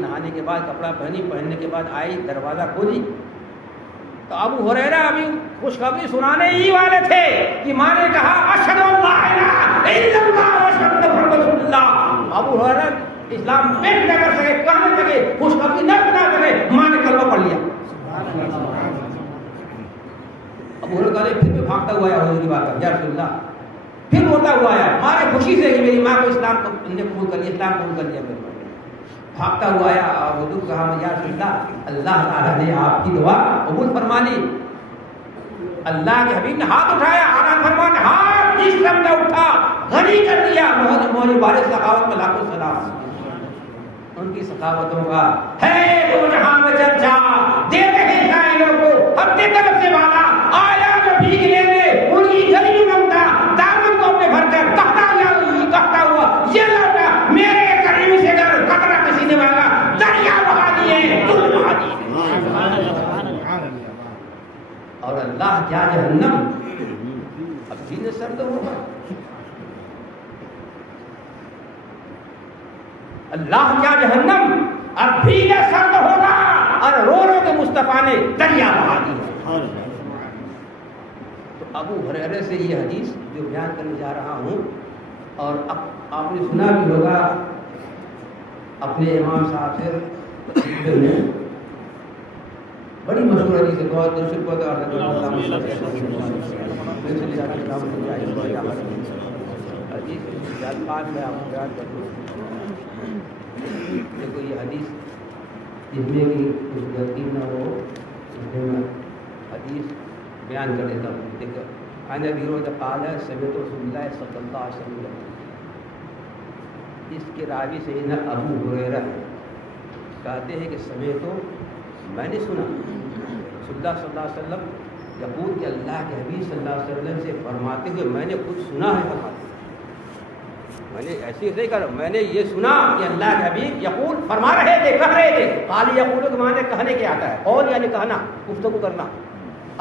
نہانے کے بعد کپڑا پہننے کے بعد آئی، دروازہ کھولی تو ابو ہریرہ ابھی خوشخبری سنانے ہی والے تھے کہ ماں نے کہا اشہد ان لا الہ الا اللہ و اشہد ان محمد رسول اللہ۔ ابو ہریرہ اسلام پیش نہ کر سکے، کہنے لگے، خوشخبری نہ سنا سکے، ماں نے کلمہ پڑھ لیا۔ ابو ہریرہ کہا پھر میں بھاگتا ہوا آیا حضور کی بات یا رسول اللہ، پھر روتا ہوا آیا مارے خوشی سے کہ میری ماں کو اسلام نے قبول کر لیا، اسلام قبول کر لیا۔ بھاگتا ہوا آیا اور حضور کہا یا رسول اللہ، اللہ تعالیٰ نے آپ کی دعا قبول فرما لی۔ اللہ کے حبیب نے ہاتھ اٹھایا، آرام فرمانے ہاتھ جس لمحے اٹھا غنی کر دیا۔ مولی بارش سخاوت میں لاکھوں سلام، ان کی سخاوتوں کا ہے دو جہاں میں چرچا، دے رہے شاعروں کو اپنی طرف سے والا آیا جو بھیگ لینے ان کی گلی میں اٹھا، دامن کو اپنے بھر کر کہتا ہوا یہ لوٹا میرے کریم سے گر قطرہ کسی نے مانگا، دریا بہا دیے، دل بہا دیے۔ اور اللہ کیا جہنم اب بھی نہ سرد ہوگا. اللہ کیا جہنم اب بھی نہ سرد ہوگا. اور رو رو کے مصطفیٰ نے دریا بہا دی ہے. تو ابو ہریرہ سے یہ حدیث جو بیان کرنے جا رہا ہوں، اور آپ نے سنا بھی ہوگا اپنے امام صاحب سے بڑی مشہور حدیث ہے. بہت درشد کو دیکھو یہ حدیث جس میں بھی کچھ غلطی نہ ہو اس میں میں حدیث بیان کر دیتا ہوں. دیکھو عن ابی ہریرہ قال سمعت رسول اللہ صلی اللہ علیہ وسلم. اس کے راوی سیدنا ابو ہریرہ کہتے ہیں کہ سمعت میں نے سنا رسول اللہ صلی اللہ علیہ وسلم یقول کہ اللہ کے حبیب صلی اللہ علیہ وسلم سے فرماتے ہوئے میں نے خود سنا ہے فرماتے. میں نے ایسے نہیں کہا، میں نے یہ سنا کہ اللہ کے حبیب یقول فرما رہے تھے، کہہ رہے تھے. قال یقول کے معنی کہنے کے آتا ہے، قول یعنی کہنا، گفتگو کرنا،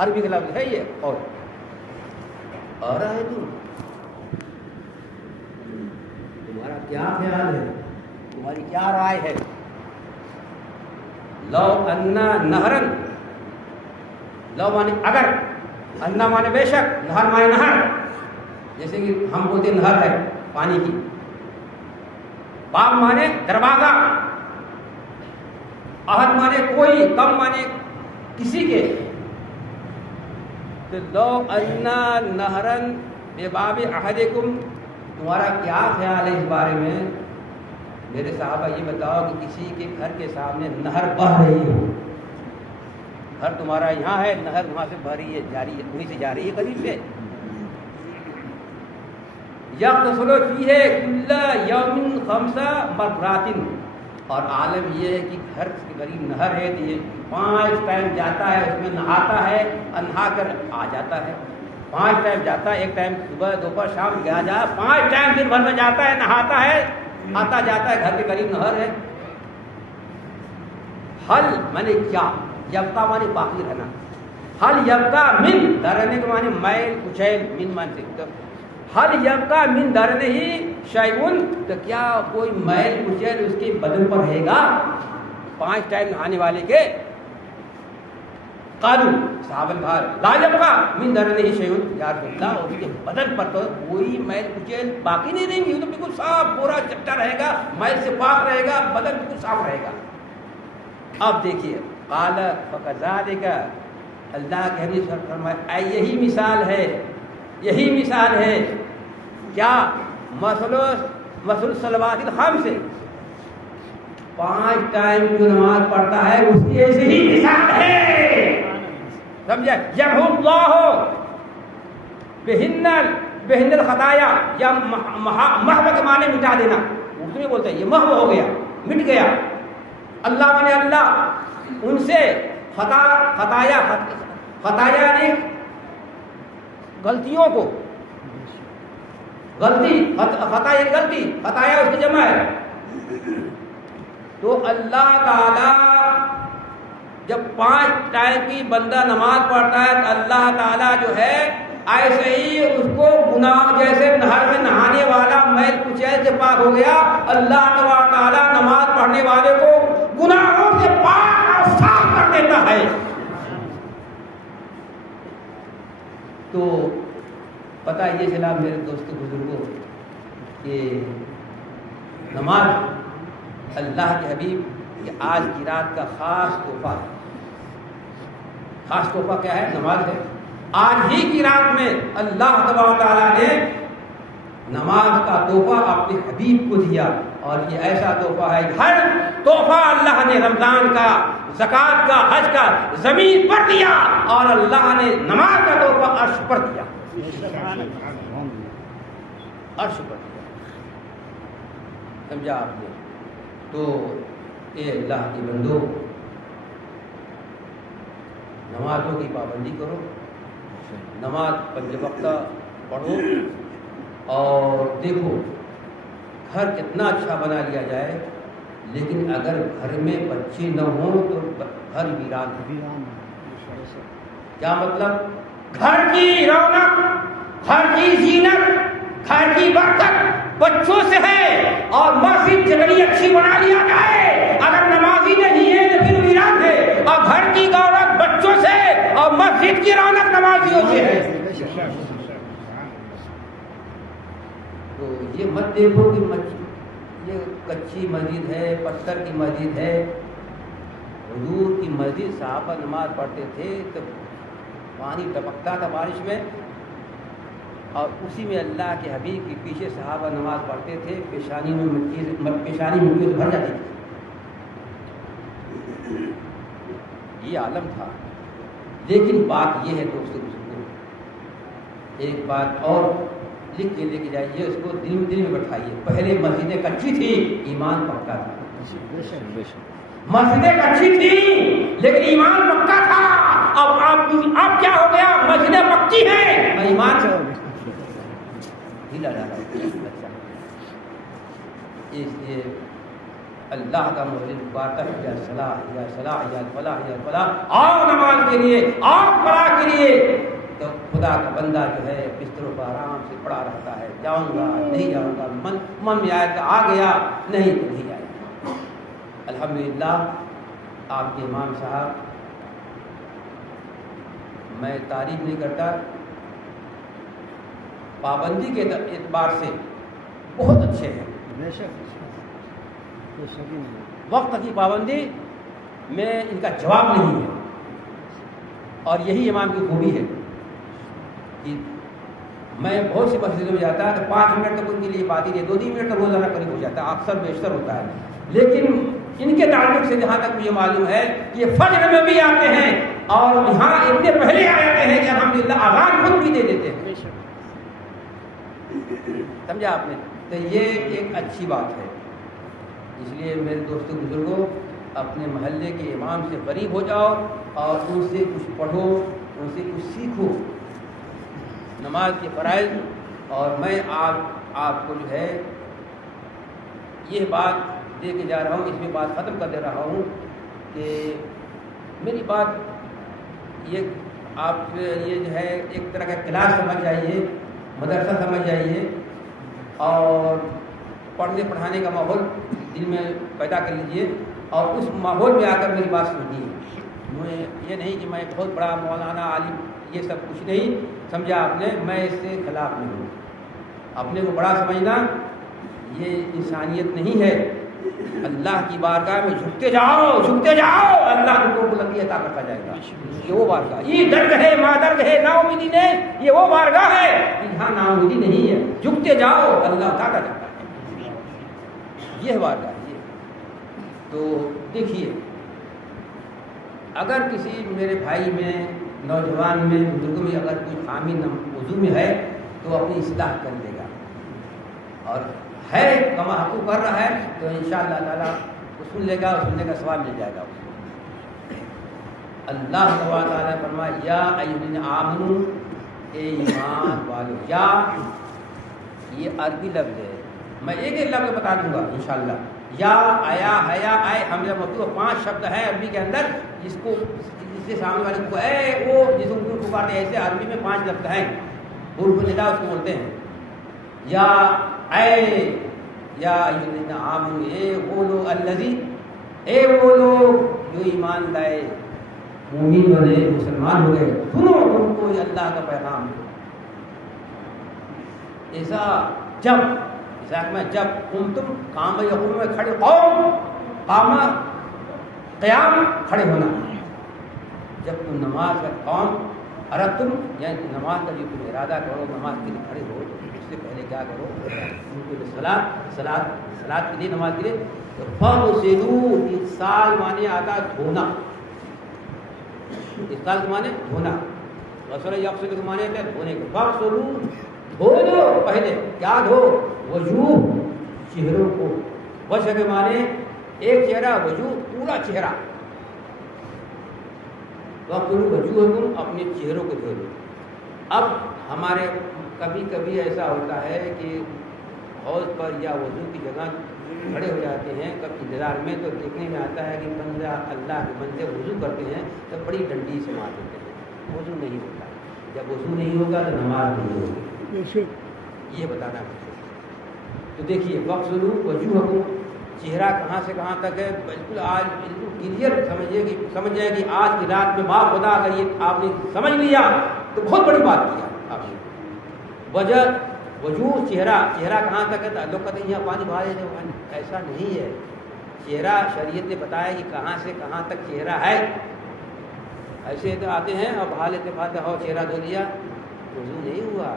عربی کا لفظ ہے یہ. اور ہے تمہارا کیا خیال ہے، تمہاری کیا رائے ہے؟ لو انا نہرن، لو مانے اگر، انا مانے بے شک، نہر مانے نہر، جیسے کہ ہم بولتے نہر ہے پانی کی، باب مانے دروازہ، احد مانے کوئی، کم مانے کسی کے. تو لو انا نہرن بے باب احدکم، تمہارا کیا خیال ہے اس بارے میں؟ میرے صحابہ یہ بتاؤ کہ کسی کے گھر کے سامنے نہر بہہ رہی ہو، گھر تمہارا یہاں ہے، نہر وہاں سے بہ رہی ہے، جاری ہے، وہیں سے جا رہی ہے قریب سے. یغتسل فیہ کل یوم 5 مرات، اور عالم یہ ہے کہ گھر کے قریب نہر ہے تو یہ 5 ٹائم جاتا ہے، اس میں نہاتا ہے، نہا کر آ جاتا ہے. 5 ٹائم جاتا ہے، ایک ٹائم صبح دوپہر شام گیا جا، 5 ٹائم دن بھر میں جاتا ہے، نہاتا ہے، آتا جاتا ہے، گھر کے قریب نہر ہے. حل مانے کیا، یبقا مانے باقی رہنا، حل یبقا من درنے کے مانے میل کچیل، من مان سے حل یبقا من درنے ہی شیئن، تو کیا کوئی میل کچیل اس کے بدن پر رہے گا 5 ٹائم نہانے والے کے؟ قالوا صحابہ نے کہا لا یبقا من درنے ہی شیئن، یا رسول اللہ اس کے بدن پر تو کوئی میل کچیل باقی نہیں رہیں گی، وہ تو بالکل صاف پورا چپٹا رہے گا، میل سے پاک رہے گا، بدن بالکل صاف رہے گا. اب دیکھیے قال فکذالک، اللہ کے حبیب صلی اللہ علیہ وسلم فرمائے یہی مثال ہے، یہی مثال ہے. کیا؟ مثل الصلوات الخمس، 5 ٹائم جو نماز پڑھتا ہے اس کی ایسی ہی مثال ہے. سمجھے؟ یمحو اللہ بہن الخطایا، یا محو کے معنی مٹا دینا، اردو میں بولتے ہیں یہ محو ہو گیا، مٹ گیا. اللہ مانے اللہ، ان سے خطایا نے غلطیوں کو، غلطی خطایا غلطی، خطایا اس کی جمع ہے. تو اللہ تعالی جب 5 ٹائم کی بندہ نماز پڑھتا ہے تو اللہ تعالی جو ہے ایسے ہی اس کو گناہ، جیسے نہر میں نہانے والا میل کچیل سے پاک ہو گیا، اللہ تعالی نماز پڑھنے والے کو گناہوں سے پاک اور صاف کر دیتا ہے. تو پتہ یہ چلا میرے دوستوں بزرگوں کہ نماز اللہ کے حبیب کہ آج کی رات کا خاص تحفہ ہے. خاص تحفہ کیا ہے؟ نماز ہے. آج ہی کی رات میں اللہ تبارک تعالیٰ نے نماز کا تحفہ اپنے حبیب کو دیا، اور یہ ایسا تحفہ ہے، ہر تحفہ اللہ نے رمضان کا، زکوٰۃ کا، حج کا زمین پر دیا، اور اللہ نے نماز کا تحفہ عرش پر دیا، عرش پر دیا. سمجھا آپ نے؟ تو اے اللہ کے بندو، نمازوں کی پابندی کرو، نماز 5 وقت پڑھو، اور دیکھو گھر کتنا اچھا بنا لیا جائے، لیکن اگر گھر میں بچے نہ ہوں تو گھر ویران ہے. کیا مطلب؟ گھر کی رونق، گھر کی زینت، گھر کی برکت بچوں سے ہے، اور مسجد جتنی اچھی بنا لیا جائے اگر نمازی نہیں ہے تو پھر ویران ہے، اور گھر کی رونق بچوں سے اور مسجد کی رونق نمازیوں سے ہے۔ تو یہ مت دیکھو کہ یہ کچی مسجد ہے، پتھر کی مسجد ہے۔ حضور کی مسجد صحابہ نماز پڑھتے تھے تو پانی ٹپکتا تھا بارش میں، اور اسی میں اللہ کے حبیب کے پیچھے صحابہ نماز پڑھتے تھے، پیشانی مٹی سے بھر جاتی تھی۔ یہ عالم تھا۔ لیکن بات یہ ہے دوستو بزرگوں، ایک بات اور لکھ کے لے کے جائیے، اس کو دل میں بٹھائیے۔ پہلے مسجدیں کچی تھی، ایمان پکا تھا۔ مسجدیں کچی تھی لیکن ایمان پکا تھا۔ اب کیا ہو گیا؟ مسجدیں پکی ہیں اور ایمان سے ہو گیا۔ اس لیے اللہ کا مولد پکارتا ہے، یا صلاح یا صلاح یا فلاح یا فلاح، آؤ نماز کے لیے، آؤ فلاح کے لیے۔ تو خدا کا بندہ جو ہے بستروں پر آرام سے پڑا رہتا ہے، جاؤں گا نہیں جاؤں گا، من میں آئے تو آ گیا، نہیں تو نہیں آیا۔ الحمدللہ آپ کے امام صاحب، میں تعریف نہیں کرتا، پابندی کے اعتبار سے بہت اچھے ہیں۔ وقت کی پابندی میں ان کا جواب نہیں ہے، اور یہی امام کی خوبی ہے کہ میں بہت سی مسجدوں میں جاتا ہے تو 5 منٹ تک ان کے لیے بات ہی نہیں، 2-3 منٹ تک روزانہ قریب ہو جاتا ہے، اکثر بیشتر ہوتا ہے۔ لیکن ان کے تعلق سے جہاں تک مجھے معلوم ہے کہ یہ فجر میں بھی آتے ہیں، اور یہاں اتنے پہلے آ جاتے ہیں کہ الحمدللہ آغاز خود بھی دے دیتے ہیں۔ سمجھا آپ نے؟ تو یہ ایک اچھی بات ہے۔ اس لیے میرے دوستوں بزرگوں، اپنے محلے کے امام سے قریب ہو جاؤ اور ان سے کچھ پڑھو، ان سے کچھ سیکھو نماز کے فرائض۔ اور میں آپ کو جو ہے یہ بات دے کے جا رہا ہوں، اس میں بات ختم کر دے رہا ہوں کہ میری بات یہ آپ یہ جو ہے ایک طرح کا کلاس سمجھ جائیے، مدرسہ سمجھ جائیے، اور پڑھنے پڑھانے کا ماحول دل میں پیدا کر لیجیے، اور اس ماحول میں آ کر میری بات سنیے۔ میں یہ نہیں کہ میں بہت بڑا مولانا عالم، یہ سب کچھ نہیں، سمجھا آپ نے؟ میں اس سے خلاف نہیں ہوں۔ اپنے کو بڑا سمجھنا یہ انسانیت نہیں ہے۔ اللہ کی بارگاہ میں جھکتے جاؤ، جھکتے جاؤ، اللہ تم کو بلندی عطا کرتا جائے گا۔ یہ وہ بارگاہ، یہ درد ہے، مادرد ہے، نا امیدی نہیں، یہ وہ بارگاہ ہے کہ یہاں نا امیدی نہیں ہے، جھکتے جاؤ، اللہ اٹھاتا جاتا ہے۔ یہ بارگاہ ہے۔ تو دیکھیے، اگر کسی میرے بھائی میں، نوجوان میں، بزرگوں میں اگر کوئی خامی وضو میں ہے تو اپنی اصلاح کر لے گا، اور ہے کما حقوق کر رہا ہے تو انشاءاللہ تعالیٰ وہ سن لے گا، سننے کا ثواب مل جائے گا اس کو۔ اللہ تعالیٰ نے فرمایا یا ایھا الذین آمنوا، اے ایمان والو۔ یا یہ عربی لفظ ہے، میں ایک ایک لفظ بتا دوں گا انشاءاللہ۔ یا، آیا، حیا، آئے، حمزہ مفتوح، 5 شبد ہیں عربی کے اندر، جس سے سامنے والے کو اے وہ جس کو پکارتے ہیں، ایسے عربی میں 5 لفظ ہیں، حروف ندا اس کو بولتے ہیں۔ یا اے، یا ایھا الذین آمنوا، اے وہ لوگ، الذی، اے وہ لوگ جو ایمان لائے، مومن بنے، مسلمان ہو گئے، سنو تم کو یہ اللہ کا پیغام۔ ایسا جب تم کام یقوم میں کھڑے، قوم قام قیام، کھڑے ہونا، جب تم نماز کا قوم ارتم، یعنی نماز کا جو تم ارادہ کرو، نماز کے لیے کھڑے ہو، اس سے پہلے کیا کرو؟ صلاۃ کے لیے، نماز کے لیے فغسلوا، اغسال مانے آتا دھونا، اغسال کے مانے دھونا، غسل یغسل کے مانے آتا ہے دھونے کے، فغسلوا دھو دو، پہلے کیا دھو؟ وجوہ، چہروں کو، وجہ کے مانے ایک چہرہ، وجوہ پورا چہرہ، وغسلوا وجوہکم، اپنے چہروں کو دھو دو۔ اب ہمارے کبھی کبھی ایسا ہوتا ہے کہ حوض پر یا وضو کی جگہ کھڑے ہو جاتے ہیں کب انتظار میں، تو دیکھنے میں آتا ہے کہ بندہ، اللہ کے بندے وضو کرتے ہیں تو بڑی ڈنڈی سے مار دیتے ہیں، وضو نہیں ہوتا. جب وضو نہیں ہوگا تو نماز نہیں ہوگی. یہ بتانا ہے. تو دیکھیے وقت وجوہ چہرہ کہاں سے کہاں تک ہے بالکل آج بالکل کلیئر سمجھ جائے کہ آج کی رات میں باپ خدا اگر یہ آپ نے سمجھ لیا تو بہت بڑی بات کیا آپ نے. وجہ وجوہ چہرہ کہاں تک ہے. لوگ کہتے ہیں یہاں پانی بہا دیتے ہیں, ایسا نہیں ہے. چہرہ شریعت نے بتایا کہ کہاں سے کہاں تک چہرہ ہے. ایسے تو آتے ہیں اور بہا لیتے بہاتے ہو چہرہ دھو لیا, وضو نہیں ہوا.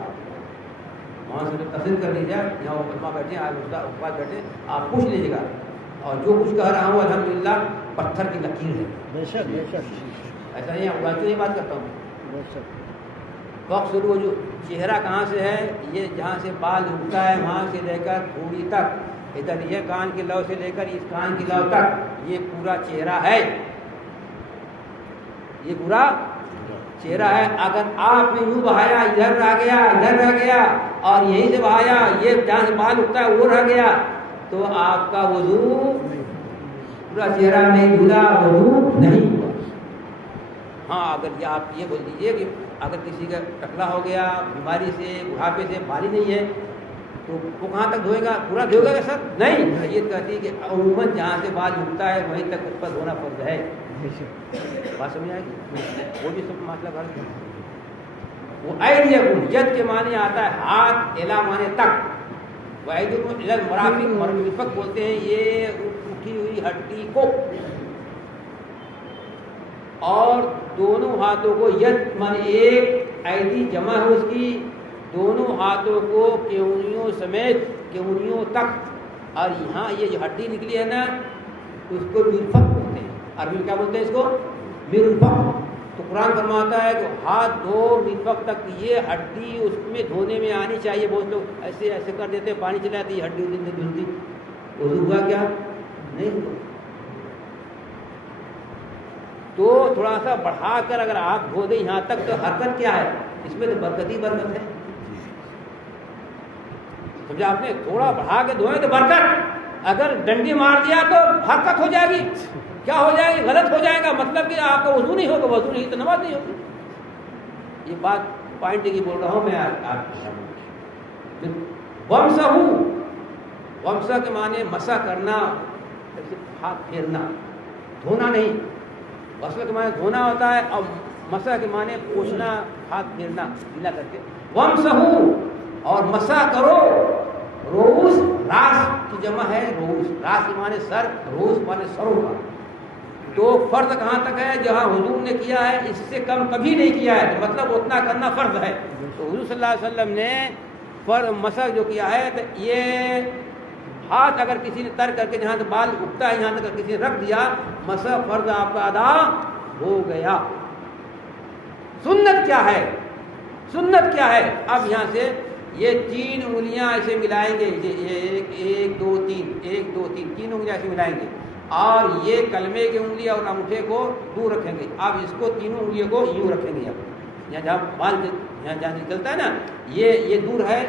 وہاں سے تصدیق کر لیجیے, یہاں علماء بیٹھے اوقات بیٹھے, آپ پوچھ لیجیے گا. اور جو کچھ کہہ رہا ہوں الحمدللہ پتھر کی لکیر ہے. ایسا نہیں ہے, نہیں بات کرتا ہوں. وقت شروع جو چہرہ کہاں سے ہے, یہ جہاں سے بال اگتا ہے وہاں سے لے کر پوری تک, ادھر یہ کان کے لو سے لے کر اس کان کے لو تک, یہ پورا چہرہ ہے. یہ پورا چہرہ ہے. اگر آپ نے یوں بہایا ادھر رہ گیا ادھر رہ گیا, اور یہیں سے بہایا یہ جہاں سے بال اگتا ہے وہ رہ گیا, تو آپ کا وضو پورا چہرہ نہیں دھلا, وضو نہیں ہوا. ہاں اگر یہ آپ یہ بول دیجیے کہ اگر کسی کا ٹکلا ہو گیا بیماری سے بڑھاپے سے بھاری نہیں ہے تو وہ کہاں تک دھوئے گا, پورا دھوئے گا سر؟ نہیں. یہ کہتی ہے کہ عموماً جہاں سے بال اگتا ہے وہیں تک اس پر دھونا فرض ہے. بات سمجھ آئے گی؟ وہ بھی سب مسئلہ کر وہ ایدیکم ید کے معنی آتا ہے ہاتھ, الا معنی تک. وہ ایدیکم الی المرافق, مرفق بولتے ہیں یہ اٹھی ہوئی ہڈی کو, اور دونوں ہاتھوں کو ید معنی ایک, ایدی جمع ہے اس کی, دونوں ہاتھوں کو کیونیوں سمیت کیونیوں تک. اور یہاں یہ جو ہڈی نکلی ہے نا اس کو مرفق بولتے ہیں. عربی میں کیا بولتے ہیں اس کو؟ مرفق. تو قرآن فرماتا ہے کہ ہاتھ دھو مرفق تک, یہ ہڈی اس میں دھونے میں آنی چاہیے. بہت لوگ ایسے ایسے کر دیتے, پانی چلا جاتی ہے, ہڈی اس دن دھلتی, وضو ہوا کیا؟ نہیں ہوا. تو تھوڑا سا بڑھا کر اگر آپ دھو دیں یہاں تک, تو حرکت کیا ہے اس میں؟ تو برکت ہی برکت ہے. سمجھا آپ نے؟ تھوڑا بڑھا کے دھوئیں تو برکت. اگر ڈنڈی مار دیا تو حرکت ہو جائے گی. کیا ہو جائے گی؟ غلط ہو جائے گا. مطلب کہ آپ کا وضو نہیں ہوگا, وضو نہیں تو نماز نہیں ہوگی. یہ بات پوائنٹ کی بول رہا ہوں میں آپ. ومسح کے معنی مسح کرنا, ہاتھ پھیرنا, دھونا نہیں. غسل کے معنی دھونا ہوتا ہے, اور مسح کے معنی پوچھنا, ہاتھ پھیرنا گیلا کر کے. ومسحو, اور مسح کرو. روس راس کی جمع ہے روس, راس کے معنی سر, روس معنی سروں کا. تو فرض کہاں تک ہے؟ جہاں حضور نے کیا ہے اس سے کم کبھی نہیں کیا ہے, تو مطلب اتنا کرنا فرض ہے. تو حضور صلی اللہ علیہ وسلم نے فرض مسح جو کیا ہے, تو یہ ہاتھ اگر کسی نے تر کر کے جہاں سے بال اگتا ہے یہاں تک کسی نے رکھ دیا, مسح فرض آپ کا ادا ہو گیا. سنت کیا ہے؟ سنت کیا ہے؟ اب یہاں سے یہ 3 انگلیاں ایسے ملائیں گے, یہ 1 2 3 1 2 3 3 انگلیاں ایسے ملائیں گے, اور یہ کلمے کی انگلی اور انگوٹھے کو دور رکھیں گے. اب اس کو تینوں انگلیوں کو یوں رکھیں گے. اب یہاں جہاں بال یہاں جہاں نکلتا ہے نا, یہ دور ہے,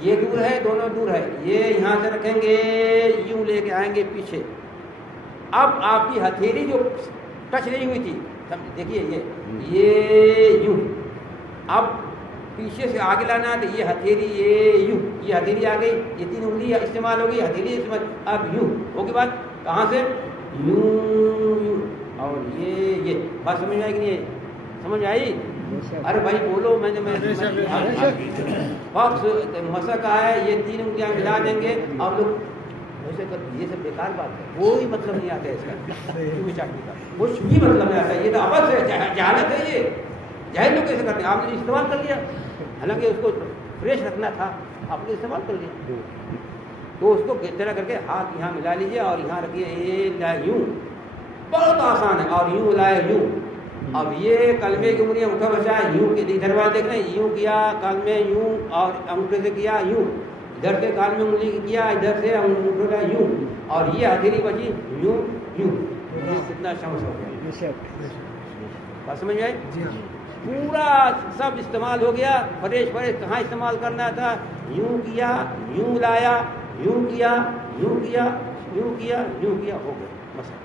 یہ دور ہے, دونوں دور ہے. یہ یہاں سے رکھیں گے, یوں لے کے آئیں گے پیچھے. اب آپ کی ہتھیلی جو ٹچ نہیں ہوئی تھی, دیکھیے یہ یوں, اب پیچھے سے آگے لانا ہے, تو یہ ہتھیلی یہ یوں, یہ ہتھیلی آ گئی, یہ 3 انگلی استعمال ہو گئی, ہتھیلی استعمال. اب یوں ہوگی بات, کہاں سے؟ یوں یوں, اور یہ بات سمجھ میں آئی کہ نہیں؟ سمجھ آئی؟ ارے بھائی بولو. میں نے مسح کا ہے, یہ 3 انگلیاں ملا دیں گے. اور لوگ ایسے کرتے, یہ سب بیکار بات ہے, کوئی مطلب نہیں آتا ہے اس کا, کچھ بھی مطلب نہیں آتا ہے. یہ تو عبث ہے, جہالت ہے. یہ جاہل لوگ کیسے کرتے ہیں؟ آپ نے استعمال کر لیا, حالانکہ اس کو فریش رکھنا تھا, آپ نے استعمال کر لیا. تو اس کو طرح کر کے ہاتھ یہاں ملا لیجیے, اور یہاں رکھیے یوں, بہت آسان ہے. اور یوں لائے یوں. اب یہ کلمے کی انگلیاں اٹھا بچائے, یوں کے دروازے دیکھ رہے ہیں, یوں کیا کلمے یوں, اور انگوٹھے سے کیا یوں, ادھر سے کان میں انگلی کیا, ادھر سے انگوٹھا یوں, اور یہ ہتھیلی بچی یوں یوں. یہ کتنا شمس ہو گیا. بات سمجھ میں آئی؟ پورا سب استعمال ہو گیا. فریش کہاں استعمال کرنا تھا؟ یوں کیا, یوں لایا, یوں کیا, یوں کیا, یوں کیا, یوں کیا, ہو گیا مسئلہ.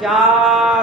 4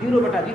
0/0।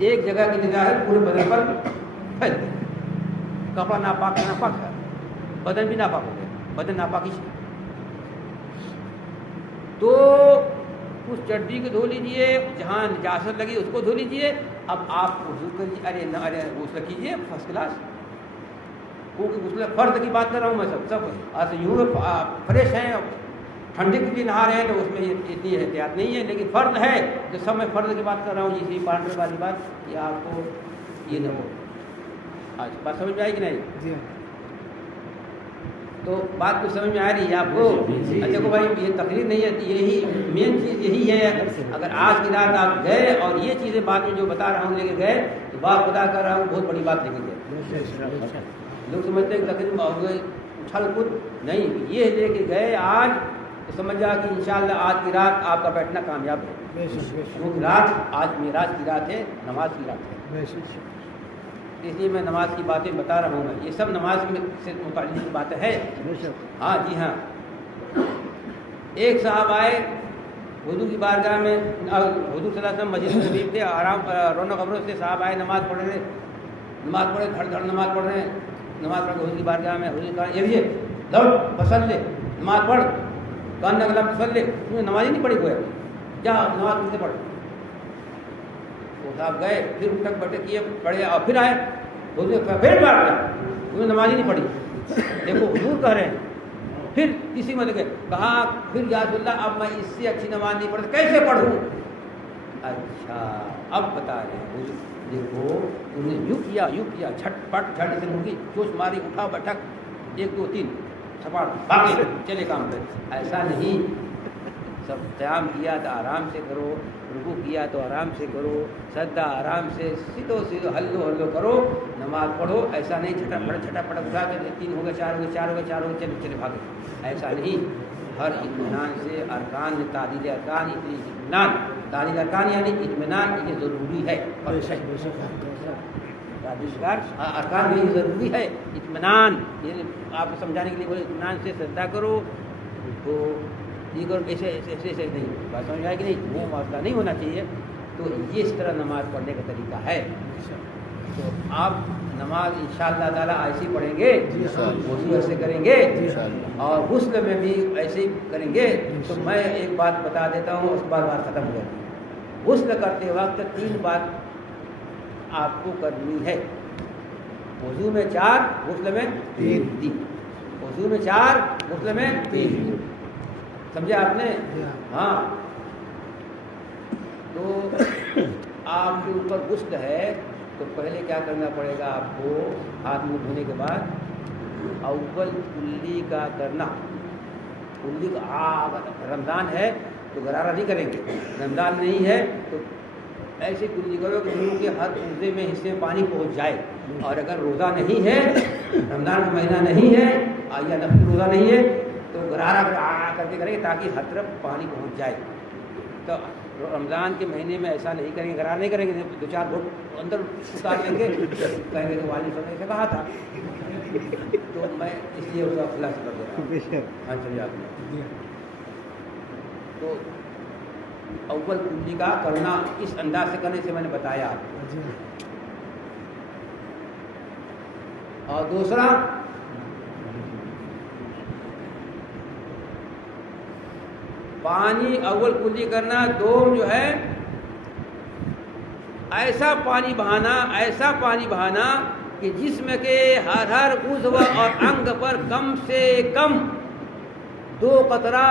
ایک جگہ کی نگاہ ہے پورے بدن پر پھیل گئی. کپڑا ناپاک ناپاک ہے, بدن بھی ناپاک ہو گیا, بدن ناپاکی سے. تو اس چڈی کو دھو لیجیے, جہاں نجاست لگی اس کو دھو لیجیے. اب آپ وضو کریے, ارے غسل کیجیے فرسٹ کلاس, کیونکہ غسل فرض کی بات کر رہا ہوں میں. سب آج یوں فریش ہیں, ٹھنڈی کے لیے نہا رہے ہیں تو اس میں اتنی احتیاط نہیں ہے, لیکن فرض ہے جو سب میں فرض کی بات کر رہا ہوں. اسی پارٹنر والی بات یہ آپ کو یہ نہ ہو. آج بات سمجھ میں آئی کہ نہیں؟ تو بات کو سمجھ میں آ رہی ہے آپ کو؟ اچھا کو بھائی یہ تقریر نہیں ہے, یہی مین چیز یہی ہے. اگر آج کی رات آپ گئے اور یہ چیزیں بعد میں جو بتا رہا ہوں لے کے گئے تو بات خدا کر رہا ہوں بہت بڑی بات لے کے گئے. لوگ سمجھتے ہیں کہ تقریر اچھل کود نہیں, یہ لے کے گئے آج تو سمجھ جا کہ انشاءاللہ آج کی رات آپ کا بیٹھنا کامیاب ہے. کیونکہ رات آج معراج کی رات ہے, نماز کی رات ہے, اس لیے میں نماز کی باتیں بتا رہا ہوں. میں یہ سب نماز میں سے متعلق باتیں ہیں. ہاں جی ہاں. ایک صاحب آئے حضور کی بارگاہ میں, حضور صلی اللہ علیہ وسلم مسجد میں شریف تھے, آرام رونق قبروں سے صاحب آئے, نماز پڑھ رہے, نماز پڑھے, دھڑ دھڑ نماز پڑھ رہے ہیں. نماز پڑھ کے حضور کی بارگاہ میں, حضور کہا یہ لوٹ پسند لے, نماز پڑھ, کان نگلا پسند لے. تم نے نماز ہی نہیں پڑھی, کوئی جا نماز تم سے پڑھ. وہ صاحب گئے, پھر اٹھک بٹک کیے, پڑھے اور پھر آئے. حضور پھر بات کیا, تم نے نماز ہی نہیں پڑھی. دیکھو حضور کہہ رہے ہیں. پھر کسی میں گئے, کہا پھر یا رسول اللہ اب میں اس سے اچھی نماز نہیں پڑھتا, کیسے پڑھوں؟ اچھا اب بتا رہے ہیں حضور, دیکھو تم نے یوں کیا جھٹ پٹ جھٹ سے ہوگی, جوش ماری, اٹھا بٹھک, 1 2 3 سپاٹ باقی چلے کام پہ. ایسا نہیں, سب قیام کیا تو آرام سے کرو, رکوع کیا تو آرام سے کرو, سجدہ آرام سے سیدھو ہلو کرو, نماز پڑھو. ایسا نہیں جھٹا پٹ اٹھا کے 3 ہو گئے 4 ہو گئے چلے بھاگے. ایسا نہیں, ہر اطمینان سے ارکان تعدیل ارکان, اطمینان تعدیل ارکان یعنی اطمینان یہ ضروری ہے. ارکان میں یہ ضروری ہے اطمینان. یہ آپ کو سمجھانے کے لیے بولے اطمینان سے سجدہ کرو, تو یہ کرو, ایسے نہیں. بات سمجھ آئے کہ نہیں؟ وہ مسئلہ نہیں ہونا چاہیے. تو یہ اس طرح نماز پڑھنے کا طریقہ ہے. تو آپ نماز انشاءاللہ تعالیٰ ایسے پڑھیں گے, وضو ایسے کریں گے, اور غسل میں بھی ایسے ہی کریں گے. تو میں ایک بات بتا دیتا ہوں, اس کے بعد بات ختم ہو جاتی ہے. غسل کرتے وقت 3 بات آپ کو کرنی ہے. وضو میں 4, غسل میں 3. وضو میں 4, غسل میں 3. سمجھے آپ نے؟ ہاں. تو آپ کے اوپر غسل ہے تو پہلے کیا کرنا پڑے گا آپ کو؟ ہاتھ منہ دھونے کے بعد اول کلی کا کرنا. کلی کا رمضان ہے تو غرارہ نہیں کریں گے, رمضان نہیں ہے تو ایسے کلی کرو کہ منہ کے ہر عضو میں حصے میں پانی پہنچ جائے. اور اگر روزہ نہیں ہے, رمضان کا مہینہ نہیں ہے یا نفلی روزہ نہیں ہے تو غرارہ کر کے کریں گے تاکہ ہر طرف پانی پہنچ جائے. تو رمضان کے مہینے میں ایسا نہیں کریں گے, غرارہ نہیں کریں گے, 2-4 گھوٹ اندر اتار لیں گے, کہیں گے کہ والد صاحب نے ایسا کہا تھا. تو میں اس لیے اس کا خلاصہ کر دے رہا ہوں. ہاں چلیے آپ نے. تو اول کلی کا کرنا اس انداز سے کرنے سے میں نے بتایا. اور دوسرا پانی اول کلی کرنا. دوم جو ہے ایسا پانی بہانا کہ جسم کے ہر عضو اور انگ پر کم سے کم 2 قطرہ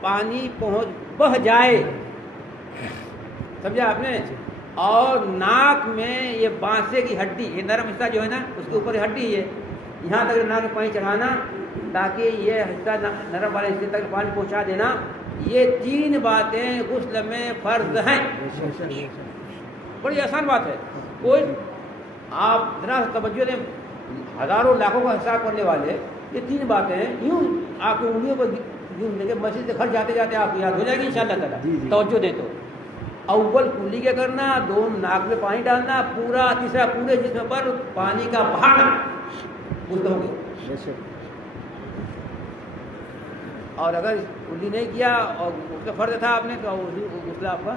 پانی بہ جائے. سمجھا آپ نے؟ اور ناک میں یہ بانسے کی ہڈی, یہ نرم حصہ جو ہے نا اس کے اوپر ہڈی ہے, یہاں تک ناک میں پانی چڑھانا تاکہ یہ حصہ نرم والے حصے تک پانی پہنچا دینا. یہ 3 باتیں غسل میں فرض ہیں. بڑی آسان بات ہے. کوئی آپ ذرا توجہ دیں, ہزاروں لاکھوں کا حساب کرنے والے یہ 3 باتیں یوں آپ کی انگلیوں پر یوں لے کے مسجد سے گھر جاتے جاتے آپ کو یاد ہو جائے گی انشاءاللہ تعالیٰ. توجہ دیں. تو اول کلی کیا کرنا, 2 ناک میں پانی ڈالنا, تیسرا پورے جسم پر پانی کا بہانا. غسل ہو گیا. اور اگر کلی نہیں کیا اور اس کا فرض تھا آپ نے تو غسل آپ کا